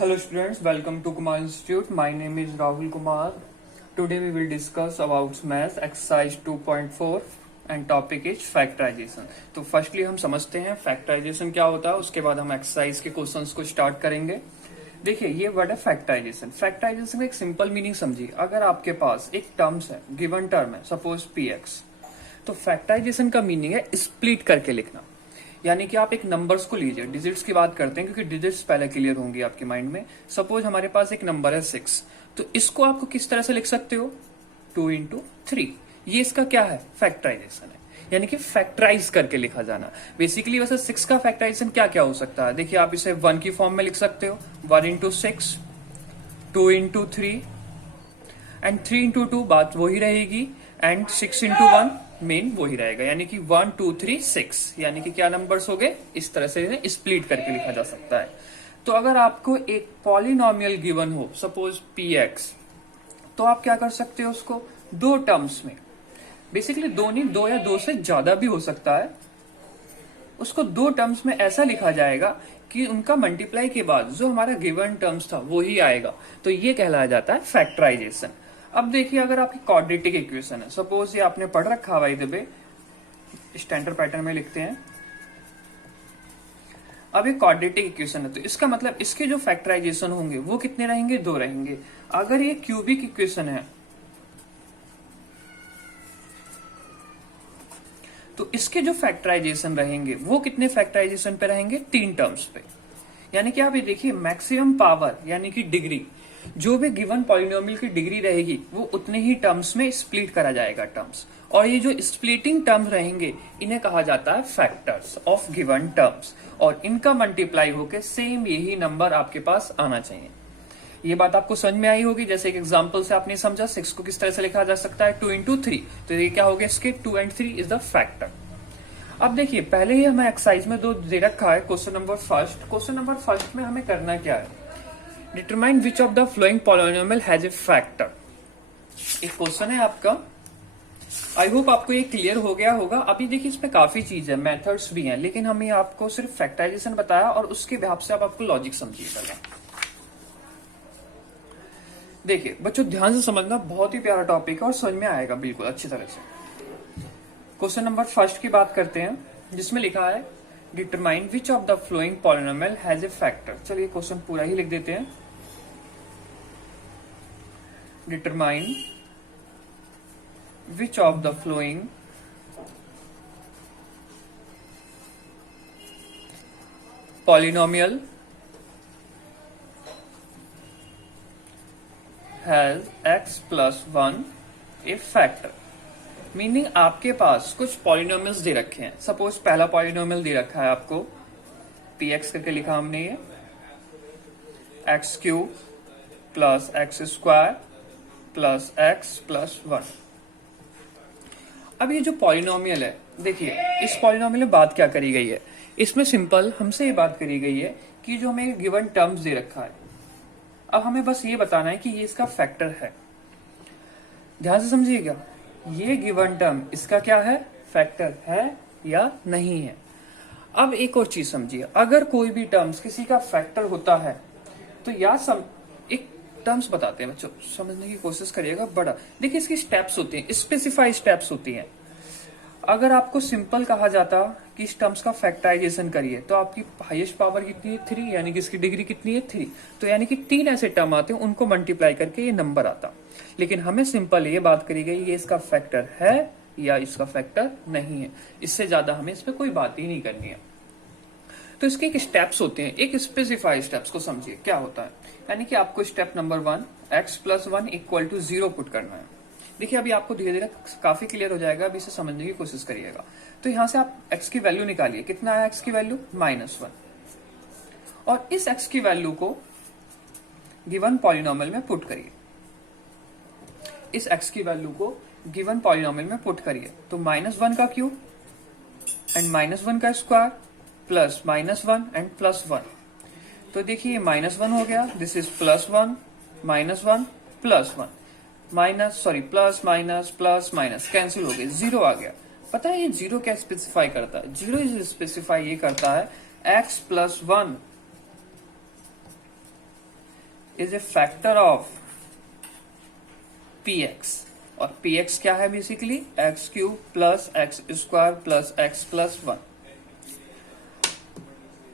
Hello students, welcome to Kumar Institute. My name is Rahul Kumar. Today we will discuss about math exercise 2.4 and topic is factorization. तो firstly हम समझते हैं factorisation क्या होता है, उसके बाद हम एक्सरसाइज के क्वेश्चंस को स्टार्ट करेंगे। देखिए ये वर्ड है फैक्टराइजेशन। फैक्टराइजेशन का एक सिंपल मीनिंग समझिए। अगर आपके पास एक टर्म्स है, गिवन टर्म है, सपोज px, तो फैक्टराइजेशन का मीनिंग है स्प्लिट करके लिखना। यानी कि आप एक नंबर्स को लीजिए, डिजिट्स की बात करते हैं क्योंकि डिजिट्स पहले क्लियर होंगी आपके माइंड में। सपोज हमारे पास एक नंबर है 6, तो इसको आपको किस तरह से लिख सकते हो, 2 into 3। ये इसका क्या है, फैक्टराइजेशन है, यानी कि फैक्टराइज करके लिखा जाना। बेसिकली वैसे 6 का फैक्टराइजेशन क्या क्या हो सकता है, देखिए आप इसे 1 की फॉर्म में लिख सकते हो, 1 into 6, 2 into 3 एंड 3 into 2 बात वही रहेगी, एंड 6 into 1 मेन वही रहेगा। यानी कि 1 2 3 6, यानी कि क्या नंबर्स हो गए, इस तरह से स्प्लिट करके लिखा जा सकता है। तो अगर आपको एक पॉलिनोमियल गिवन हो, सपोज px, तो आप क्या कर सकते हो, उसको दो टर्म्स में, बेसिकली दो नहीं, दो या दो से ज्यादा भी हो सकता है, उसको दो टर्म्स में ऐसा लिखा जाएगा कि उनका मल्टीप्लाई के बाद जो हमारा गिवन टर्म्स था वो ही आएगा। तो ये कहलाया जाता है फैक्टराइजेशन। अब देखिए अगर आपकी क्वाड्रेटिक इक्वेशन है, सपोज ये आपने पढ़ रखा है, भाई स्टैंडर्ड पैटर्न में लिखते हैं। अब ये क्वाड्रेटिक इक्वेशन है, तो इसका मतलब इसके जो फैक्टराइजेशन होंगे वो कितने रहेंगे, दो रहेंगे। अगर ये क्यूबिक इक्वेशन है तो इसके जो फैक्टराइजेशन रहेंगे वो कितने फैक्टराइजेशन पे रहेंगे, 3 टर्म्स पे। यानी कि आप ये देखिए मैक्सिमम पावर यानी कि डिग्री, जो भी गिवन पॉलिनोमियल की डिग्री रहेगी वो उतने ही टर्म्स में स्प्लिट करा जाएगा टर्म्स। और ये जो स्प्लिटिंग टर्म्स रहेंगे इन्हें कहा जाता है फैक्टर्स ऑफ गिवन टर्म्स, और इनका मल्टीप्लाई होकर सेम यही नंबर आपके पास आना चाहिए। ये बात आपको समझ में आई होगी। जैसे एक एग्जांपल से आपने समझा 6 को किस तरह से लिखा जा सकता है, 2 into 3, तो ये क्या हो गया, इसके 2 and 3 इज द फैक्टर। अब देखिए पहले ही हमें एक्सरसाइज में दो दे रखा है, question number first. Question number first में हमें करना क्या है, determine which of the flowing polynomial has a factor. एक क्वेश्चन है आपका, आई होप आपको ये क्लियर हो गया होगा। अभी देखिए इसमें काफी चीज है, मेथड्स भी हैं, लेकिन हमने आपको सिर्फ फैक्टराइजेशन बताया और उसके हिसाब से आप आपको लॉजिक समझिएगा। देखिए बच्चों ध्यान से समझना, बहुत ही प्यारा टॉपिक है और समझ में आएगा बिल्कुल अच्छी तरह से। क्वेश्चन नंबर फर्स्ट की बात करते हैं, जिसमें लिखा है determine which of the flowing polynomial has a factor. चलिए क्वेश्चन पूरा ही लिख देते हैं, determine which of the flowing polynomial has x plus 1 A factor. Meaning आपके पास कुछ पॉलिनोमियल्स दे रखे हैं। सपोज पहला पॉलिनोमियल दे रखा है आपको px करके लिखा हमने, ये x³ plus x² plus x plus 1। अब ये जो पॉलिनोमियल है, देखिए इस पॉलिनोमियल में बात क्या करी गई है, इसमें सिंपल हमसे ये बात करी गई है कि जो हमें गिवन टर्म्स दे रखा है, अब हमें बस ये बताना है कि ये इसका फैक्टर है। ध्यान से समझिएगा, ये गिवन टर्म इसका क्या है, फैक्टर है या नहीं है। अब एक और चीज समझिए, अगर कोई भी टर्म्स किसी का फैक्टर होता है तो एक टर्म्स बताते हैं बच्चों, समझने की कोशिश करिएगा। बड़ा देखिए इसकी स्टेप्स होती हैं, स्पेसिफाई स्टेप्स होती हैं। अगर आपको सिंपल कहा जाता कि इस टर्म्स का फैक्टराइजेशन करिए, तो आपकी हाईएस्ट पावर कितनी है, 3, यानी कि इसकी डिग्री कितनी है, 3। तो यानी कि 3 ऐसे टर्म आते हैं, उनको मल्टीप्लाई करके ये नंबर आता। लेकिन हमें सिंपल ये बात करी गई, ये इसका फैक्टर है या इसका फैक्टर नहीं है। इससे ज्यादा हमें इस पर कोई बात ही नहीं करनी है। तो इसके एक स्टेप्स होते हैं, एक स्पेसिफाई स्टेप्स को समझिए क्या होता है। यानी कि आपको step number 1 x plus 1 equal to 0 put करना है। देखिए अभी आपको धीरे धीरे काफी क्लियर हो जाएगा, अभी इसे समझने की कोशिश करिएगा। तो यहां से आप x की वैल्यू निकालिए, कितना है x की वैल्यू, -1, और इस x की वैल्यू को गिवन पॉलिनोमियल में पुट करिए। इस x की वैल्यू को गिवन पॉलिनोमियल में पुट करिए, तो -1 का क्यूब एंड -1 का स्क्वायर प्लस -1 एंड +1। तो देखिए -1 हो गया, this is +1 -1 +1 plus minus plus minus cancel हो गए, 0 आ गया। पता है ये 0 क्या स्पेसिफाई करता है, 0 स्पेसिफाई ये करता है x plus 1 is a factor of P x, और पी एक्स क्या है basically x cube plus x square plus x plus 1।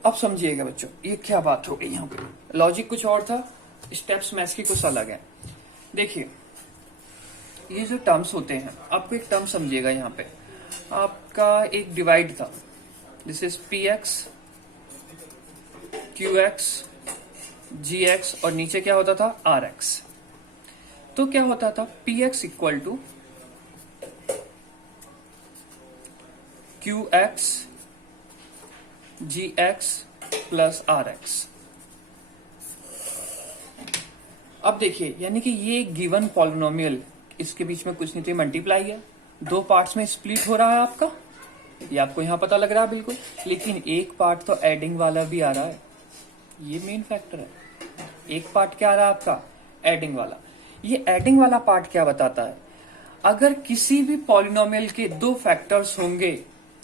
अब समझिएगा बच्चों ये क्या बात हो गई, यहाँ पे लॉजिक कुछ और था, स्टेप्स मैथ्स की कुछ अलग है। देखिए ये जो टर्म्स होते हैं, आपको एक टर्म समझिएगा, यहाँ पे आपका एक डिवाइड था, this is p x q x g x, और नीचे क्या होता था आर एक्स। तो क्या होता था p x equal to q x g x plus r x. अब देखिए यानी कि ये गिवन पॉलिनोमियल, इसके बीच में कुछ नहीं, तो मल्टीप्लाई है, दो पार्ट्स में स्प्लिट हो रहा है आपका, ये आपको यहां पता लग रहा है बिल्कुल, लेकिन एक पार्ट तो एडिंग वाला भी आ रहा है, ये मेन फैक्टर है। एक पार्ट क्या आ रहा है आपका एडिंग वाला। ये एडिंग वाला पार्ट क्या बताता है, अगर किसी भी पॉलिनोमियल के दो फैक्टर्स होंगे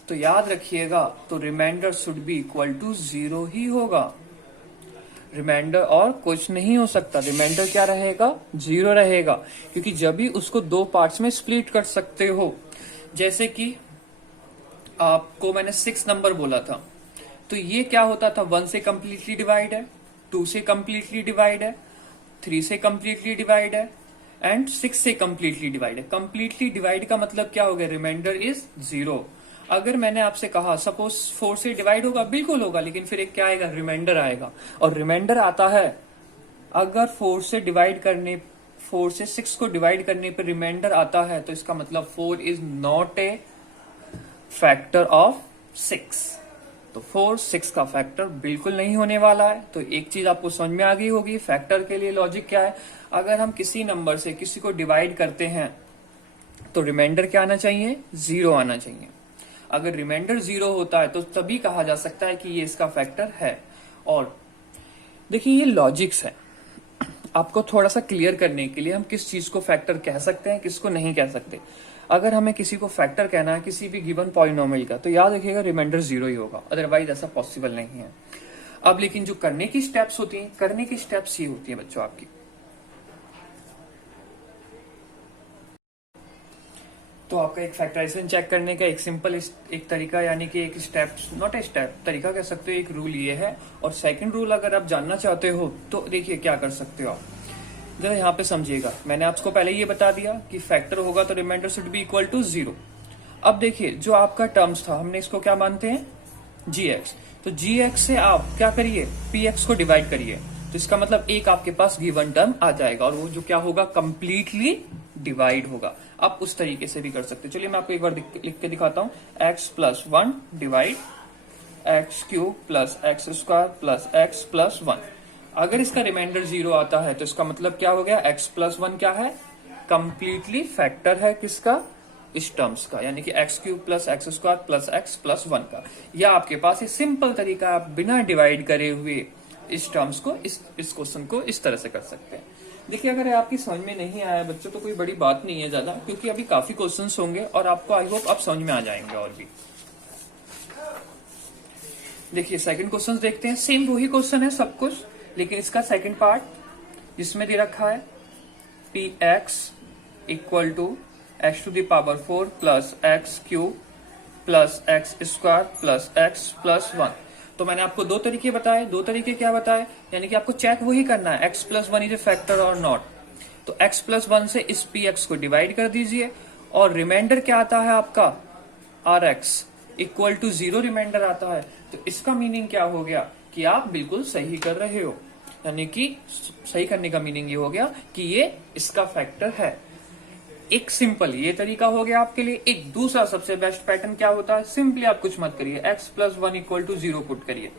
तो याद रखिएगा तो remainder should be equal to 0 ही होगा। रिमाइंडर और कुछ नहीं हो सकता, रिमाइंडर क्या रहेगा 0 रहेगा, क्योंकि जब भी उसको दो पार्ट्स में स्प्लिट कर सकते हो, जैसे कि आपको मैंने 6 नंबर बोला था, तो ये क्या होता था 1 से कंप्लीटली डिवाइड है, 2 से कंप्लीटली डिवाइड है, 3 से कंप्लीटली डिवाइड है एंड 6 से कंप्लीटली डिवाइड है। कंप्लीटली डिवाइड का मतलब क्या हो गया, रिमाइंडर इज 0। अगर मैंने आपसे कहा सपोज 4 से डिवाइड होगा, बिल्कुल होगा, लेकिन फिर एक क्या आएगा रिमाइंडर आएगा, और रिमाइंडर आता है अगर 4 से 6 को डिवाइड करने पर रिमाइंडर आता है, तो इसका मतलब 4 is not a factor of 6। तो 4 6 का फैक्टर बिल्कुल नहीं होने वाला है। तो एक चीज आपको समझ में आ गई होगी, फैक्टर के लिए लॉजिक क्या है, अगर हम किसी नंबर से किसी को डिवाइड करते हैं तो रिमाइंडर क्या आना चाहिए 0 आना चाहिए। अगर रिमाइंडर 0 होता है तो तभी कहा जा सकता है कि ये इसका फैक्टर है। और देखिए ये लॉजिक्स है, आपको थोड़ा सा क्लियर करने के लिए हम किस चीज को फैक्टर कह सकते हैं, किसको नहीं कह सकते। अगर हमें किसी को फैक्टर कहना है किसी भी गिवन पॉलिनोमियल का, तो याद रखिएगा रिमाइंडर 0 ही होगा, अदरवाइज ऐसा पॉसिबल नहीं है। अब लेकिन जो करने की स्टेप्स होती हैं, करने की स्टेप्स ये होती है बच्चों आपकी, तो आपका एक फैक्टराइजेशन चेक करने का एक सिंपल एक तरीका, यानी कि एक स्टेप, नॉट ए स्टेप, तरीका कह सकते हो, एक रूल ये है। और सेकंड रूल अगर आप जानना चाहते हो तो देखिए क्या कर सकते हो आप, जरा यहाँ पे समझिएगा, मैंने आपको पहले ये बता दिया कि फैक्टर होगा तो remainder should be equal to 0। अब देखिए जो आपका टर्म्स था, हमने इसको क्या मानते हैं जी एक्स, तो जी एक्स से आप क्या करिए पी एक्स को डिवाइड करिए, तो इसका मतलब एक आपके पास गिवन टर्म आ जाएगा, और वो जो क्या होगा कंप्लीटली डिवाइड होगा। आप उस तरीके से भी कर सकते हो। चलिए मैं आपको एक बार लिख के दिखाता हूँ, x plus 1 divide x cube plus x square plus x plus 1। अगर इसका रिमाइंडर 0 आता है तो इसका मतलब क्या हो गया, x प्लस 1 क्या है कंप्लीटली फैक्टर है किसका, इस टर्म्स का, यानी कि x cube plus x square plus x plus 1 का। या आपके पास ये सिंपल तरीका, आप बिना डिवाइड करे हुए इस टर्म्स को, इस क्वेश्चन को इस तरह से कर सकते हैं। देखिए अगर आपकी समझ में नहीं आया बच्चों तो कोई बड़ी बात नहीं है ज्यादा, क्योंकि अभी काफी क्वेश्चंस होंगे और आपको आई होप आप समझ में आ जाएंगे। और भी देखिए सेकंड क्वेश्चन देखते हैं, सेम वही क्वेश्चन है सब कुछ, लेकिन इसका सेकंड पार्ट जिसमें दे रखा है p x equal to x to the power 4 plus x cube plus x square plus x plus 1। तो मैंने आपको दो तरीके बताए, दो तरीके क्या बताए, यानी कि आपको चेक वही करना है x plus 1 is a factor और नॉट। तो एक्स प्लस 1 से इस पी एक्स को डिवाइड कर दीजिए, और रिमाइंडर क्या आता है आपका r x equal to 0 remainder आता है। तो इसका मीनिंग क्या हो गया कि आप बिल्कुल सही कर रहे हो, यानी कि सही करने का मीनिंग ये हो गया कि ये इसका फैक्टर है। एक सिंपल ये तरीका हो गया आपके लिए। एक दूसरा सबसे बेस्ट पैटर्न क्या होता है, सिंपली आप कुछ मत करिए, x plus 1 equal to 0 put करिए,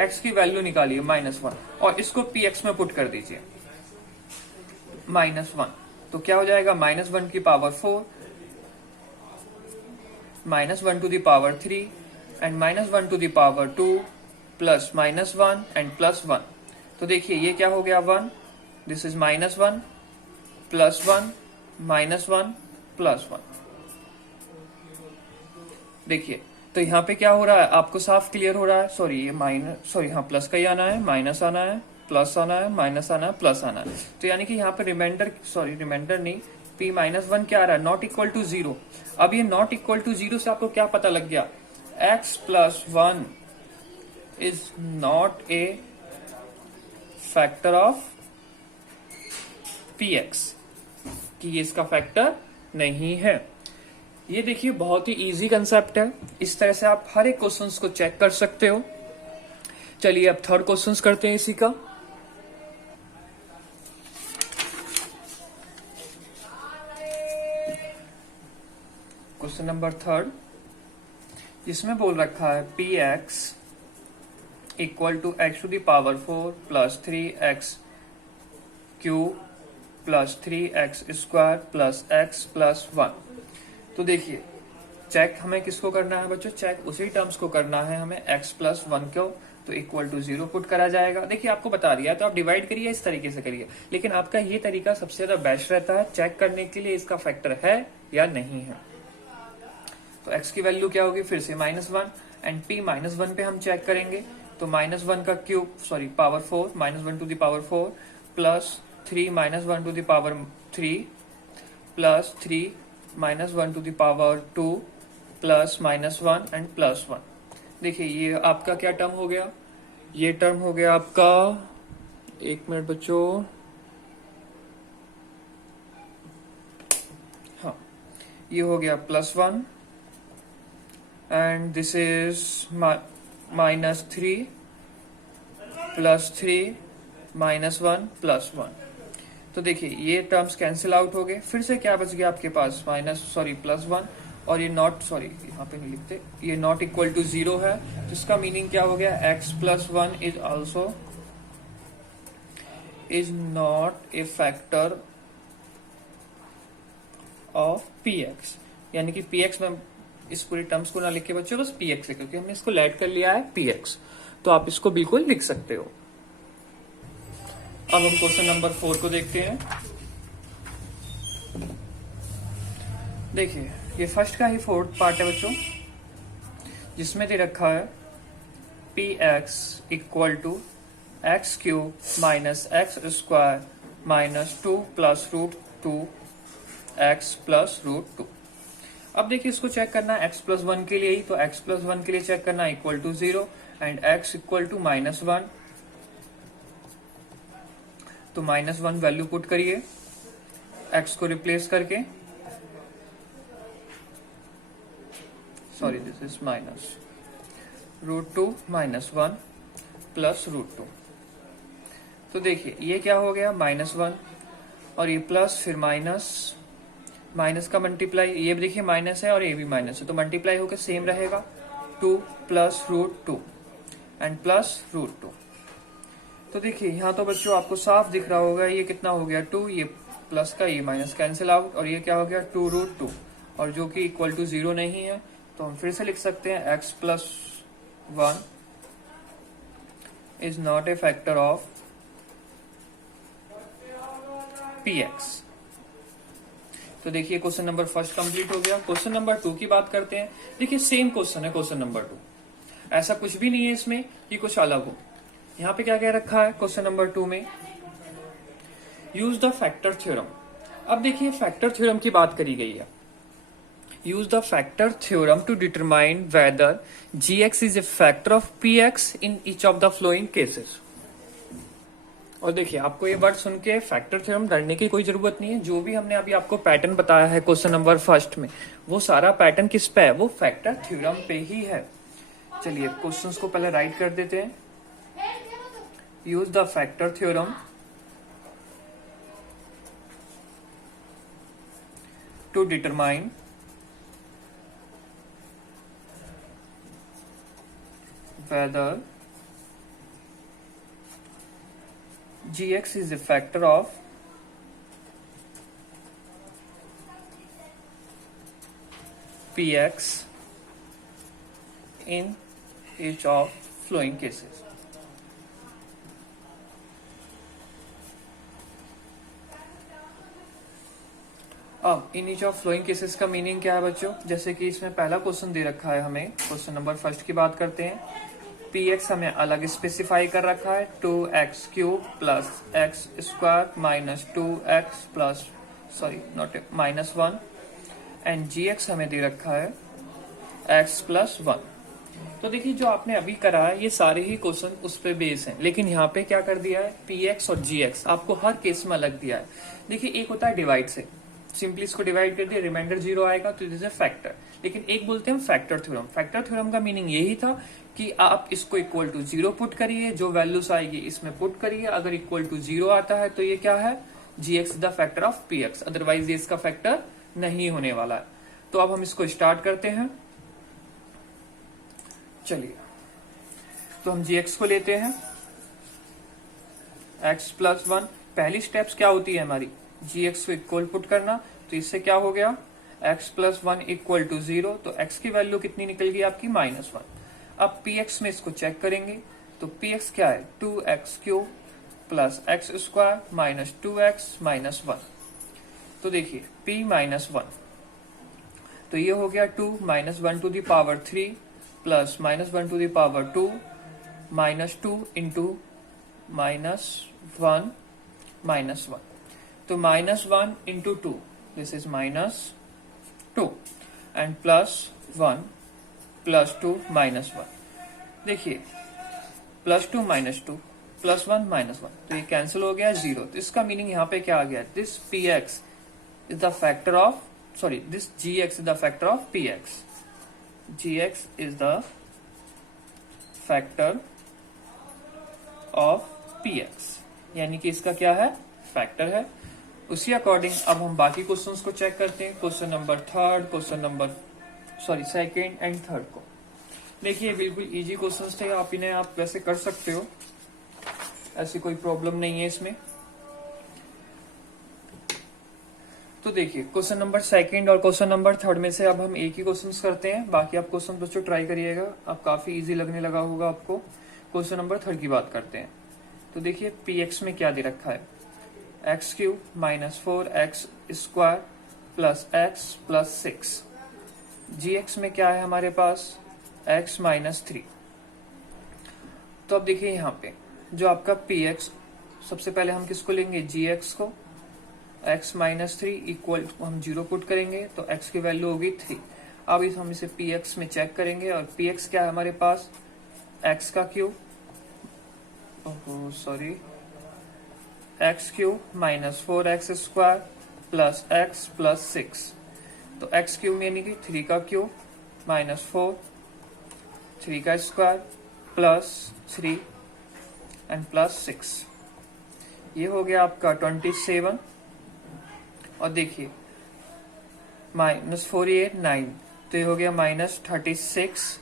x की वैल्यू निकालिए -1 और इसको px में पुट कर दीजिए -1। तो क्या हो जाएगा -1 की power 4 -1 to the power 3 and -1 to the power 2 plus -1 and plus 1। तो देखिए ये क्या हो गया 1, दिस इज -1 प्लस 1 -1 प्लस 1। देखिए तो यहाँ पे क्या हो रहा है आपको साफ क्लियर हो रहा है, सॉरी ये माइनस, सॉरी हाँ प्लस का ही आना है, माइनस आना है, प्लस आना है, माइनस आना है, प्लस आना है। तो यानी कि यहाँ पे रिमाइंडर नहीं, p माइनस वन क्या आ रहा है, नॉट इक्वल टू जीरो। अब ये नॉट इक्वल टू जीरो से आपको क्या पता लग गया, x plus one is not a factor of px, कि ये इसका फैक्टर नहीं है। ये देखिए बहुत ही इजी कंसेप्ट है, इस तरह से आप हर एक क्वेश्चन को चेक कर सकते हो। चलिए अब थर्ड क्वेश्चन करते हैं इसी का। क्वेश्चन नंबर थर्ड, जिसमें बोल रखा है px equal to x to the power 4 plus 3x cube plus 3x square plus x plus 1। तो देखिए चेक हमें किसको करना है बच्चों, चेक उसी टर्म्स को करना है हमें, x प्लस 1 को, तो इक्वल टू 0 पुट करा जाएगा। देखिए आपको बता दिया तो आप डिवाइड करिए, इस तरीके से करिए, लेकिन आपका ये तरीका सबसे ज्यादा बेस्ट रहता है चेक करने के लिए इसका फैक्टर है या नहीं है। तो x की वैल्यू क्या होगी, फिर से -1, एंड p -1 पे हम चेक करेंगे, तो -1 का cube power 4, -1 to the power 4 plus 3 -1 to the power 3 plus 3 -1 to the power 2 plus -1 and plus 1। देखिए ये आपका क्या टर्म हो गया, ये टर्म हो गया आपका, एक मिनट बच्चों, हाँ ये हो गया +1 एंड दिस इज -3 +3 -1 +1। तो देखिए ये टर्म्स कैंसिल आउट हो गए, फिर से क्या बच गया आपके पास, +1, और ये यहाँ पे नहीं लिखते, ये नॉट इक्वल टू 0 है, जिसका मीनिंग क्या हो गया, x plus 1 is not a factor of px। यानी कि px में इस पूरी टर्म्स को ना लिख के बच्चों बस px है, क्योंकि हमने इसको लेट कर लिया है px, तो आप इसको बिल्कुल लिख सकते हो। अब हम क्वेश्चन नंबर 4 को देखते हैं। देखिए ये फर्स्ट का ही फोर्थ पार्ट है बच्चों, जिसमें दे रखा है px equal to x cube minus x square -2 plus √2 x plus √2। अब देखिए इसको चेक करना है x प्लस 1 के लिए ही, तो x प्लस 1 के लिए चेक करना है equal to 0 and x equal to -1, तो -1 वैल्यू पुट करिए x को रिप्लेस करके, दिस इज -√2 -1 प्लस √2। तो देखिए ये क्या हो गया, -1 और ये प्लस, फिर माइनस का मल्टीप्लाई, ये देखिए माइनस है और ये भी माइनस है, तो मल्टीप्लाई होकर सेम रहेगा, 2 प्लस √2 एंड प्लस √2। तो देखिए यहाँ तो बच्चों आपको साफ दिख रहा होगा, ये कितना हो गया 2, ये प्लस का ये माइनस कैंसिल आउट, और ये क्या हो गया 2√2, और जो कि इक्वल टू 0 नहीं है, तो हम फिर से लिख सकते हैं x plus 1 is not a factor of px। तो देखिए क्वेश्चन नंबर फर्स्ट कंप्लीट हो गया। क्वेश्चन नंबर 2 की बात करते हैं। देखिए सेम क्वेश्चन है क्वेश्चन नंबर 2, ऐसा कुछ भी नहीं है इसमें कि कुछ अलग हो। यहाँ पे क्या क्या रखा है क्वेश्चन नंबर 2 में, यूज द फैक्टर थ्योरम। अब देखिए फैक्टर थ्योरम की बात करी गई है, use the factor theorem to determine whether gx is a factor of px in each of the following cases। और देखिए आपको ये वर्ड सुन के फैक्टर थ्योरम डरने की कोई जरूरत नहीं है, जो भी हमने अभी आपको पैटर्न बताया है क्वेश्चन नंबर फर्स्ट में, वो सारा पैटर्न किस पे है, वो फैक्टर थ्योरम पे ही है। चलिए क्वेश्चंस को पहले राइट कर देते हैं। Use the factor theorem to determine whether gx is a factor of px in each of flowing cases। अब in each of flowing cases का मीनिंग क्या है बच्चों, जैसे कि इसमें पहला क्वेश्चन दे रखा है हमें, क्वेश्चन नंबर फर्स्ट की बात करते हैं। पी एक्स हमें अलग स्पेसिफाई कर रखा है 2x cube plus x square minus 2x plus minus 1 and g x हमें दे रखा है x प्लस 1। तो देखिए जो आपने अभी करा है ये सारे ही क्वेश्चन उस पे बेस हैं, लेकिन यहाँ पे क्या कर दिया है पी एक्स और जी एक्स आपको हर केस में अलग दिया है। देखिए एक होता है डिवाइड से, सिंपली इसको डिवाइड कर दिया रिमाइंडर 0 आएगा तो दिस इज फैक्टर, लेकिन एक बोलते हैं फैक्टर थ्योरम। फैक्टर थ्योरम का मीनिंग यही था कि आप इसको इक्वल टू 0 पुट करिए, जो वैल्यूज आएगी इसमें पुट करिए, अगर इक्वल टू 0 आता है तो ये क्या है G x the factor of P x, otherwise ये इसका फैक्टर नहीं होने वाला है। तो अब हम इसको स्टार्ट करते हैं। चलिए तो हम जी एक्स को लेते हैं x प्लस 1। पहली स्टेप्स क्या होती है हमारी, जी एक्स को इक्वल पुट करना, तो इससे क्या हो गया x प्लस 1 इक्वल टू 0, तो x की वैल्यू कितनी निकल गई आपकी -1। अब पी एक्स में इसको चेक करेंगे तो पी एक्स क्या है 2x cube plus x square minus 2x minus 1। तो देखिए p माइनस 1, तो ये हो गया 2 minus 1 to the power 3 plus minus 1 to the power 2 minus 2 into minus 1 minus 1, तो minus 1 into 2 this is minus 2 and plus 1 plus 2 minus 1। देखिए plus 2 minus 2 plus 1 minus 1, तो ये कैंसिल हो गया 0। तो इसका मीनिंग यहाँ पे क्या आ गया, this p x is the factor of this g x is the factor of P x, gx is the factor of px, यानी कि इसका क्या है फैक्टर है। उसी अकॉर्डिंग अब हम बाकी क्वेश्चंस को चेक करते हैं, question number second and third को। देखिए बिल्कुल इजी क्वेश्चंस थे, आप इन्हें आप वैसे कर सकते हो, ऐसी कोई प्रॉब्लम नहीं है इसमें। तो देखिए क्वेश्चन नंबर सेकंड और क्वेश्चन नंबर थर्ड में से अब हम एक ही क्वेश्चंस करते हैं, बाकी आप क्वेश्चन बच्चों ट्राई करिएगा, अब काफी इजी लगने लगा होगा आपको। क्वेश्चन नंबर थर्ड की बात करते हैं। तो देखिए पी एक्स में क्या दे रखा है x cube minus 4x square plus x plus 6। जी एक्स में क्या है हमारे पास x माइनस 3। तो अब देखिए यहाँ पे जो आपका पी एक्स, सबसे पहले हम किसको लेंगे जी एक्स को, x माइनस 3 इक्वल हम 0 पुट करेंगे तो x की वैल्यू होगी 3। अब हम इसे पी एक्स में चेक करेंगे और पी एक्स क्या है हमारे पास x का cube x cube minus 4x square plus x plus 6। तो x क्यूब यानी कि 3 का क्यूब माइनस 4 3 का स्क्वायर प्लस 3 एंड प्लस 6, ये हो गया आपका 27। और देखिए माइनस 4 ये 9, तो ये हो गया माइनस 36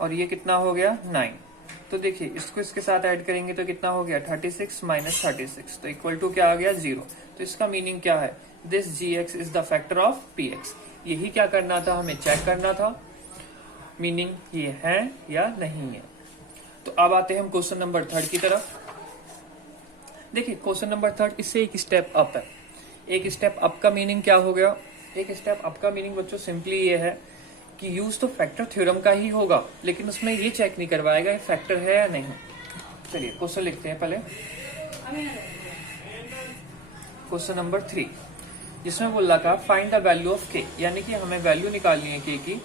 और ये कितना हो गया 9। तो देखिए इसको इसके साथ ऐड करेंगे तो कितना हो गया 36 माइनस 36, तो इक्वल टू क्या आ गया 0। तो इसका मीनिंग क्या है, this g x is the factor of P x. यही क्या करना था, हमें चेक करना था मीनिंग ये है या नहीं है। तो अब आते हैं हम क्वेश्चन नंबर थर्ड की तरफ। देखिए क्वेश्चन नंबर थर्ड इससे एक स्टेप अप है। एक स्टेप अप का मीनिंग क्या हो गया, एक स्टेप अप का मीनिंग बच्चों सिंपली ये है कि यूज तो फैक्टर थ्योरम का ही होगा, लेकिन उसमें ये चेक नहीं करवाएगा ये फैक्टर है या नहीं। चलिए क्वेश्चन लिखते हैं पहले, क्वेश्चन नंबर 3 जिसमें बोल रहा था फाइंड द वैल्यू ऑफ के, यानी कि हमें वैल्यू निकालनी है के की।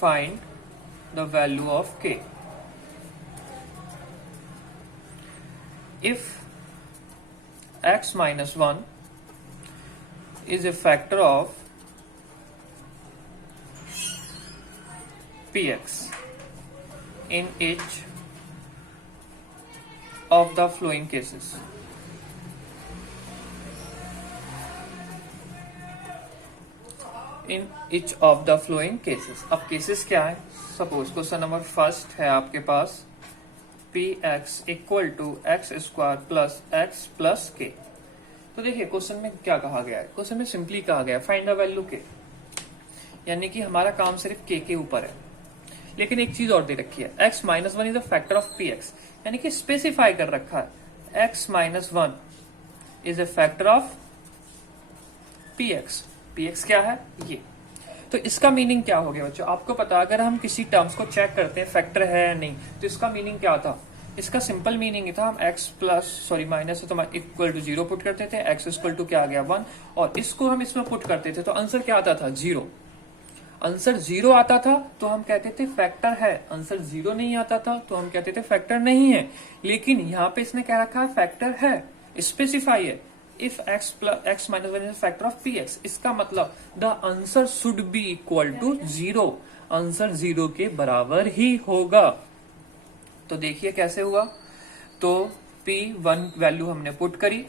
फाइंड द वैल्यू ऑफ के if x minus 1 is a factor of px in each of the following cases. In each of the following cases. अब केसेस क्या है, सपोज क्वेश्चन नंबर फर्स्ट है आपके पास P x equal to x square plus x plus K. तो देखिए question में क्या कहा गया है, क्वेश्चन में सिंपली कहा गया है फाइंड द वैल्यू के, यानी कि हमारा काम सिर्फ के ऊपर है। लेकिन एक चीज और दे रखी है x minus 1 is the factor of P x, यानी कि स्पेसिफाई कर रखा है x minus 1 is a factor of P x. P x क्या है ये, तो इसका मीनिंग क्या हो गया बच्चों, आपको पता, अगर हम किसी टर्म्स को चेक करते हैं फैक्टर है या नहीं, तो इसका मीनिंग क्या था, इसका सिंपल मीनिंग था हम x प्लस सॉरी माइनस है तो इक्वल टू 0 पुट करते थे, x इक्वल टू क्या आ गया 1, और इसको हम इसमें पुट करते थे तो आंसर क्या आता था 0। आंसर 0 आता था तो हम कहते थे फैक्टर है, आंसर 0 नहीं आता था तो हम कहते थे फैक्टर नहीं है। लेकिन यहाँ पे इसने क्या रखा है, फैक्टर है, स्पेसिफाई है, if x minus 1 is factor of px, इसका मतलब the answer should be equal to 0, answer 0 के बराबर ही होगा। तो देखिए कैसे हुआ, तो p1 वैल्यू हमने पुट करी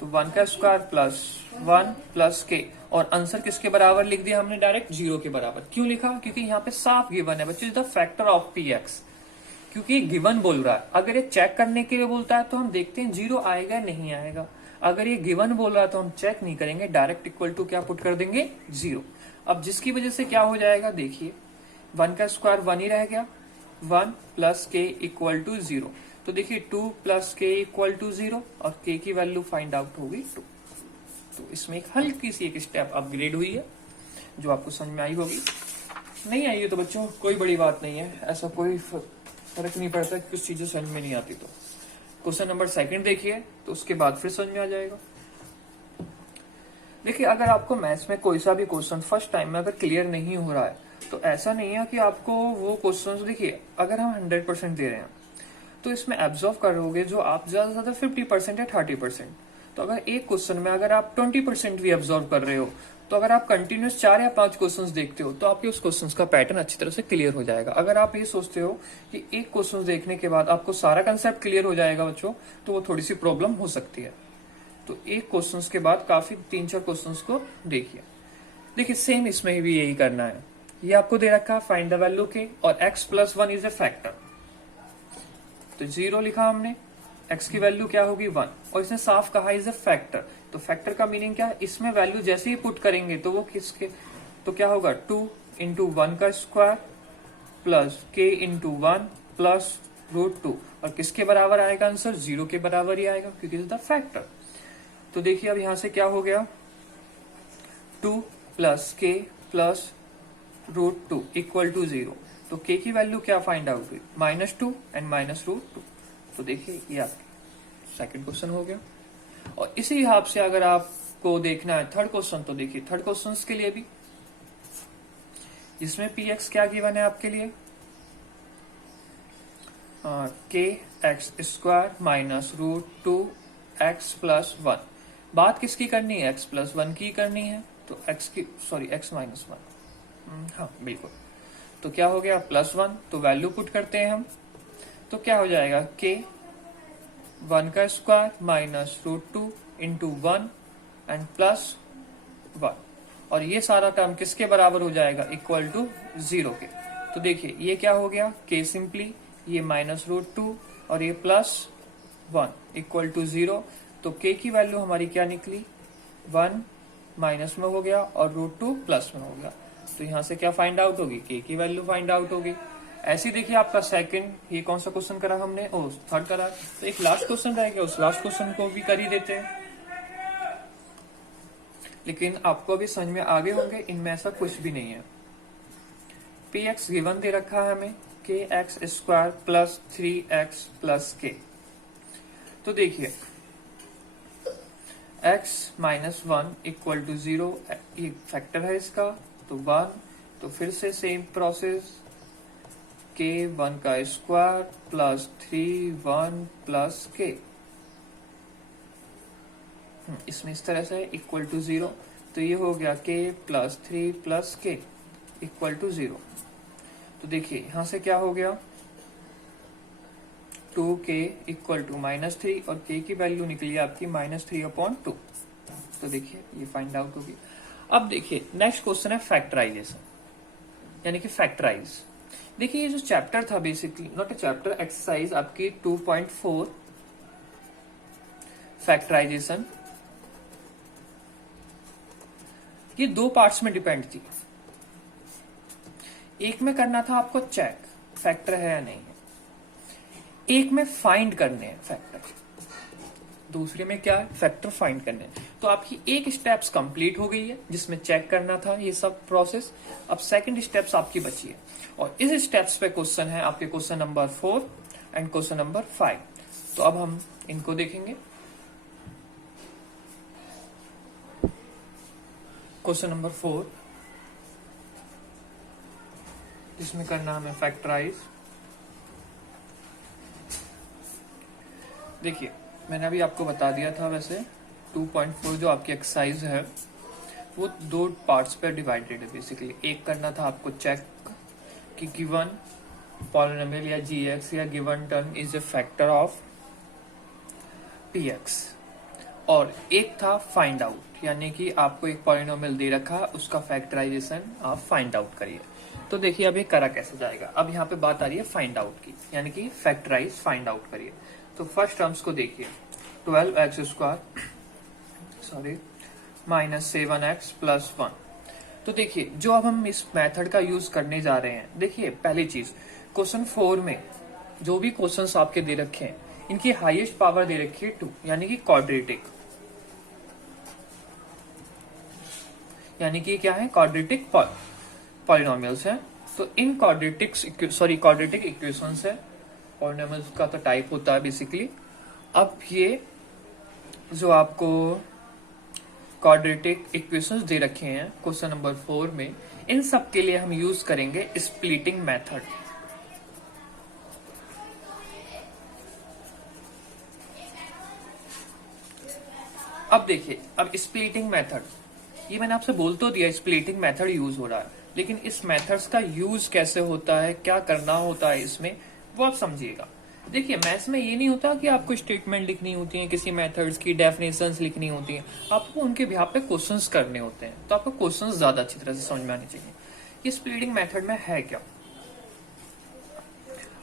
तो 1 का स्क्वायर प्लस 1 प्लस के, और आंसर किसके बराबर लिख दिया हमने, डायरेक्ट 0 के बराबर। क्यों लिखा, क्योंकि यहाँ पे साफ गिवन है बच्चे द फैक्टर ऑफ px, क्योंकि ये गिवन बोल रहा है। अगर ये चेक करने के लिए बोलता है तो हम देखते हैं 0 आएगा नहीं आएगा, अगर ये गिवन बोल रहा है तो हम चेक नहीं करेंगे, डायरेक्ट इक्वल टू क्या पुट कर देंगे 0। अब जिसकी वजह से क्या हो जाएगा, देखिए 1 का स्क्वायर 1 ही रह गया, 1 प्लस के इक्वल टू 0, तो देखिए 2 प्लस के इक्वल टू 0 और के की वैल्यू फाइंड आउट होगी 2। तो इसमें एक हल्की सी एक स्टेप अपग्रेड हुई है जो आपको समझ में आई होगी, नहीं आई है तो बच्चों कोई बड़ी बात नहीं है, ऐसा कोई फर्क नहीं पड़ता, कुछ चीजें समझ में नहीं आती। तो क्वेश्चन नंबर 2 देखिए, तो उसके बाद फिर समझ में आ जाएगा। देखिए अगर आपको मैथ्स में कोई सा भी क्वेश्चन फर्स्ट टाइम में अगर क्लियर नहीं हो रहा है तो ऐसा नहीं है कि आपको वो क्वेश्चन, देखिए अगर हम 100% दे रहे हैं तो इसमें एब्जॉर्व करोगे जो आप ज्यादा से ज्यादा 50% या 30%। तो अगर एक क्वेश्चन में अगर आप 20% भी एब्जॉर्व कर रहे हो, तो अगर आप कंटिन्यूस 4 या 5 क्वेश्चंस देखते हो तो आपके उस क्वेश्चंस का पैटर्न अच्छी तरह से क्लियर हो जाएगा। अगर आप ये सोचते हो कि एक क्वेश्चन देखने के बाद आपको सारा कंसेप्ट क्लियर हो जाएगा बच्चों, तो वो थोड़ी सी प्रॉब्लम हो सकती है। तो एक क्वेश्चंस के बाद काफी 3-4 क्वेश्चंस को देखिए। देखिए सेम इसमें भी यही करना है, ये आपको दे रखा है फाइंड द वैल्यू के, और x plus 1 is a factor, तो 0 लिखा हमने, x की वैल्यू क्या होगी 1, और इसने साफ कहा इज ए फैक्टर। तो फैक्टर का मीनिंग क्या है, इसमें वैल्यू जैसे ही पुट करेंगे तो वो किसके, तो क्या होगा 2 इंटू 1 का square plus k into 1 plus √2, और किसके बराबर आएगा आंसर, 0 के बराबर ही आएगा क्योंकि इज द फैक्टर। तो देखिए अब यहां से क्या हो गया, 2 प्लस के प्लस √2 इक्वल टू 0, तो k की वैल्यू क्या फाइंड आउट हुई, -2 एंड -√2। तो देखिए ये आपका सेकंड क्वेश्चन हो गया। और इसी हिसाब से अगर आपको देखना है थर्ड क्वेश्चन, तो देखिए थर्ड क्वेश्चन के लिए भी, इसमें px क्या गिवन है आपके लिए, kx square minus √2x plus 1। बात किसकी करनी है, x प्लस 1 की करनी है, तो x माइनस 1, हाँ बिल्कुल। तो क्या हो गया +1, तो वैल्यू पुट करते हैं हम, तो क्या हो जाएगा k 1 का square minus √2 into 1 and plus 1, और ये सारा टर्म किसके बराबर हो जाएगा, इक्वल टू 0 के। तो देखिए ये क्या हो गया, k सिंपली, ये -√2 और ये +1 इक्वल टू 0, तो k की वैल्यू हमारी क्या निकली, 1 माइनस में हो गया और √2 प्लस में हो गया। तो यहां से क्या फाइंड आउट होगी, k की वैल्यू फाइंड आउट होगी। ऐसे ही देखिए आपका सेकंड, ये कौन सा क्वेश्चन करा हमने, थर्ड करा, तो एक लास्ट क्वेश्चन रह गया, उस लास्ट क्वेश्चन को भी कर ही देते हैं। लेकिन आपको अभी समझ में आगे होंगे, इनमें ऐसा कुछ भी नहीं है। px गिवन दे रखा है हमें, kx square plus 3x plus k। तो देखिए x माइनस 1 इक्वल टू 0, ये फैक्टर है इसका, तो 1, तो फिर से सेम प्रोसेस, k 1 का स्क्वायर प्लस 3 1 प्लस k, इसमें इस तरह से इक्वल टू 0, तो ये हो गया k plus 3 plus k equal to 0। तो देखिए यहां से क्या हो गया, 2k इक्वल टू -3, और k की वैल्यू निकली आपकी -3/2। तो देखिए ये फाइंड आउट होगी। अब देखिए नेक्स्ट क्वेश्चन है फैक्टराइजेशन, यानी कि फैक्टराइज। देखिए ये जो चैप्टर था, basically not a chapter, exercise आपकी 2.4 फैक्टराइजेशन, ये 2 पार्ट्स में डिपेंड थी। एक में करना था आपको चेक फैक्टर है या नहीं है, एक में फाइंड करने हैं फैक्टर, दूसरे में क्या है, फैक्टर फाइंड करने हैं। तो आपकी एक स्टेप्स कंप्लीट हो गई है जिसमें चेक करना था ये सब प्रोसेस। अब सेकंड स्टेप्स आपकी बची है और इस स्टेप्स पे क्वेश्चन है आपके question number 4 and question number 5। तो अब हम इनको देखेंगे। क्वेश्चन नंबर 4 जिसमें करना हमें फैक्टराइज। देखिए मैंने अभी आपको बता दिया था, वैसे 2.4 जो आपकी एक्सरसाइज है वो 2 पार्ट्स पे डिवाइडेड है बेसिकली। एक करना था आपको चेक कि गिवन पॉलिनोमियल या जीएक्स या given term is a factor of px, और एक था फाइंड आउट, यानी कि आपको एक पॉलिनोमियल दे रखा उसका फैक्टराइजेशन आप फाइंड आउट करिए। तो देखिए अब ये करा कैसे जाएगा। अब यहाँ पे बात आ रही है फाइंड आउट की, यानी कि फैक्टराइज फाइंड आउट करिए। तो फर्स्ट टर्म्स को देखिए 12x² sorry minus 7x plus 1। तो देखिए जो अब हम इस मेथड का यूज करने जा रहे हैं, देखिए पहली चीज क्वेश्चन 4 में जो भी क्वेश्चंस आपके दे रखे हैं इनकी हाईएस्ट पावर दे रखी है 2, यानी कि क्वाड्रेटिक, यानी कि क्या है क्वाड्रेटिक पॉलिनोमियल्स है। तो इन क्वाड्रेटिक इक्वेशंस है, पॉलिनोमियल्स का तो टाइप होता है बेसिकली। अब ये जो आपको क्वाड्रेटिक इक्वेशंस दे रखे हैं क्वेश्चन नंबर 4 में, इन सब के लिए हम यूज करेंगे स्प्लिटिंग मेथड। अब देखिए अब स्प्लिटिंग मेथड, ये मैंने आपसे बोल तो दिया स्प्लिटिंग मेथड यूज हो रहा है, लेकिन इस मेथड्स का यूज कैसे होता है, क्या करना होता है इसमें, वो आप समझिएगा। देखिए मैथ्स में ये नहीं होता कि आपको स्टेटमेंट लिखनी होती है, किसी मेथड्स की डेफिनेशंस लिखनी होती है, आपको उनके बिहाफ पे क्वेश्चंस करने होते हैं। तो आपको क्वेश्चंस ज्यादा अच्छी तरह से समझ में आने चाहिए कि स्प्लिटिंग मेथड में है क्या।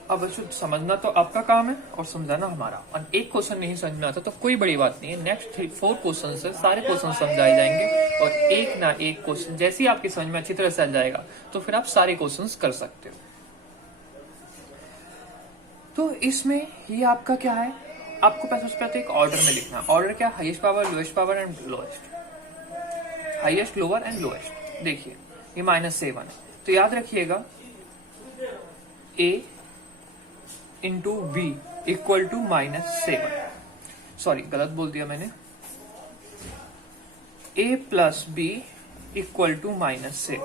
अब बच्चों समझना तो आपका काम है और समझाना हमारा। और एक क्वेश्चन नहीं समझ में आता तो कोई बड़ी बात नहीं है, नेक्स्ट 4 क्वेश्चन से सारे क्वेश्चन समझाए जाएंगे और एक ना एक क्वेश्चन जैसे ही आपकी समझ में अच्छी तरह से आ जाएगा तो फिर आप सारे क्वेश्चन कर सकते हो। तो इसमें ये आपका क्या है, आपको पहले एक ऑर्डर में लिखना। ऑर्डर क्या, highest power, lowest power and lowest, highest lower and lowest. देखिए ये -7 है, तो याद रखिएगा a into b equal to -7, sorry गलत बोल दिया मैंने, a plus b equal to -7।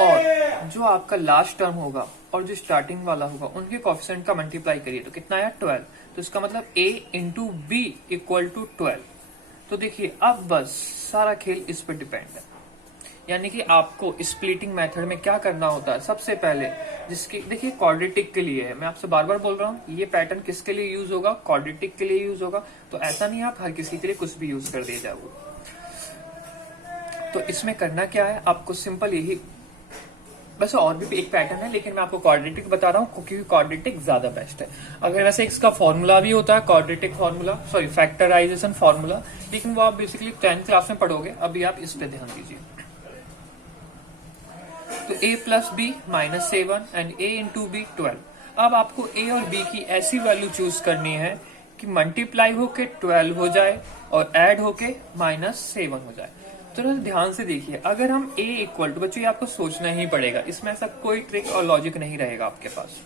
और जो आपका लास्ट टर्म होगा और जो स्टार्टिंग वाला होगा उनके कोएफिशिएंट का मल्टीप्लाई करिए तो कितना आया 12। तो इसका मतलब a into b equal to 12। तो देखिए अब बस सारा खेल इस पर डिपेंड है, यानी कि आपको स्प्लिटिंग मेथड में क्या करना होता है। सबसे पहले जिसकी देखिए क्वाड्रेटिक के लिए है, मैं आपसे बार बार बोल रहा हूँ ये पैटर्न किसके लिए यूज होगा, क्वाड्रेटिक के लिए यूज होगा। तो ऐसा नहीं आप हर किसी के लिए कुछ भी यूज कर दिया जाए। तो इसमें करना क्या है, आपको सिंपल यही, वैसे और भी एक पैटर्न है लेकिन मैं आपको क्वाड्रेटिक बता रहा हूँ क्योंकि क्वाड्रेटिक ज्यादा बेस्ट है। अगर वैसे इसका फॉर्मूला भी होता है quadratic formula, sorry factorisation formula, लेकिन वो आप बेसिकली 10th क्लास में पढ़ोगे, अभी आप इस पे ध्यान दीजिए। तो a plus b -7 and a into b 12। अब आपको a और b की ऐसी वैल्यू चूज करनी है कि मल्टीप्लाई होके 12 हो जाए और ऐड होके -7 हो जाए। तो ध्यान से देखिए, अगर हम a इक्वल टू, बच्चों ये आपको सोचना ही पड़ेगा, इसमें ऐसा कोई ट्रिक और लॉजिक नहीं रहेगा आपके पास।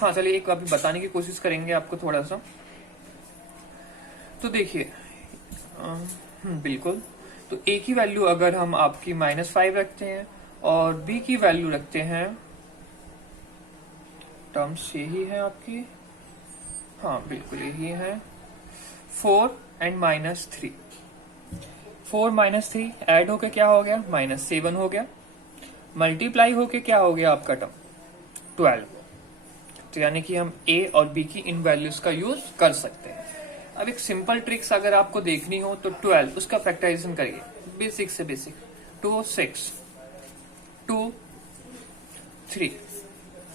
हाँ चलिए एक अभी बताने की कोशिश करेंगे आपको थोड़ा सा। तो देखिए बिल्कुल, तो a की वैल्यू अगर हम आपकी -5 रखते हैं और b की वैल्यू रखते हैं, टर्म्स यही है आपकी, हाँ बिल्कुल यही है 4 एंड -3। 4 -3 ऐड होके क्या हो गया -7 हो गया, मल्टीप्लाई होके क्या हो गया आपका टर्म 12। तो यानी कि हम a और b की इन वैल्यूज का यूज कर सकते हैं। अब एक सिंपल ट्रिक्स अगर आपको देखनी हो तो 12 उसका फैक्टराइजेशन करिए, बेसिक से बेसिक, 2 6 2 3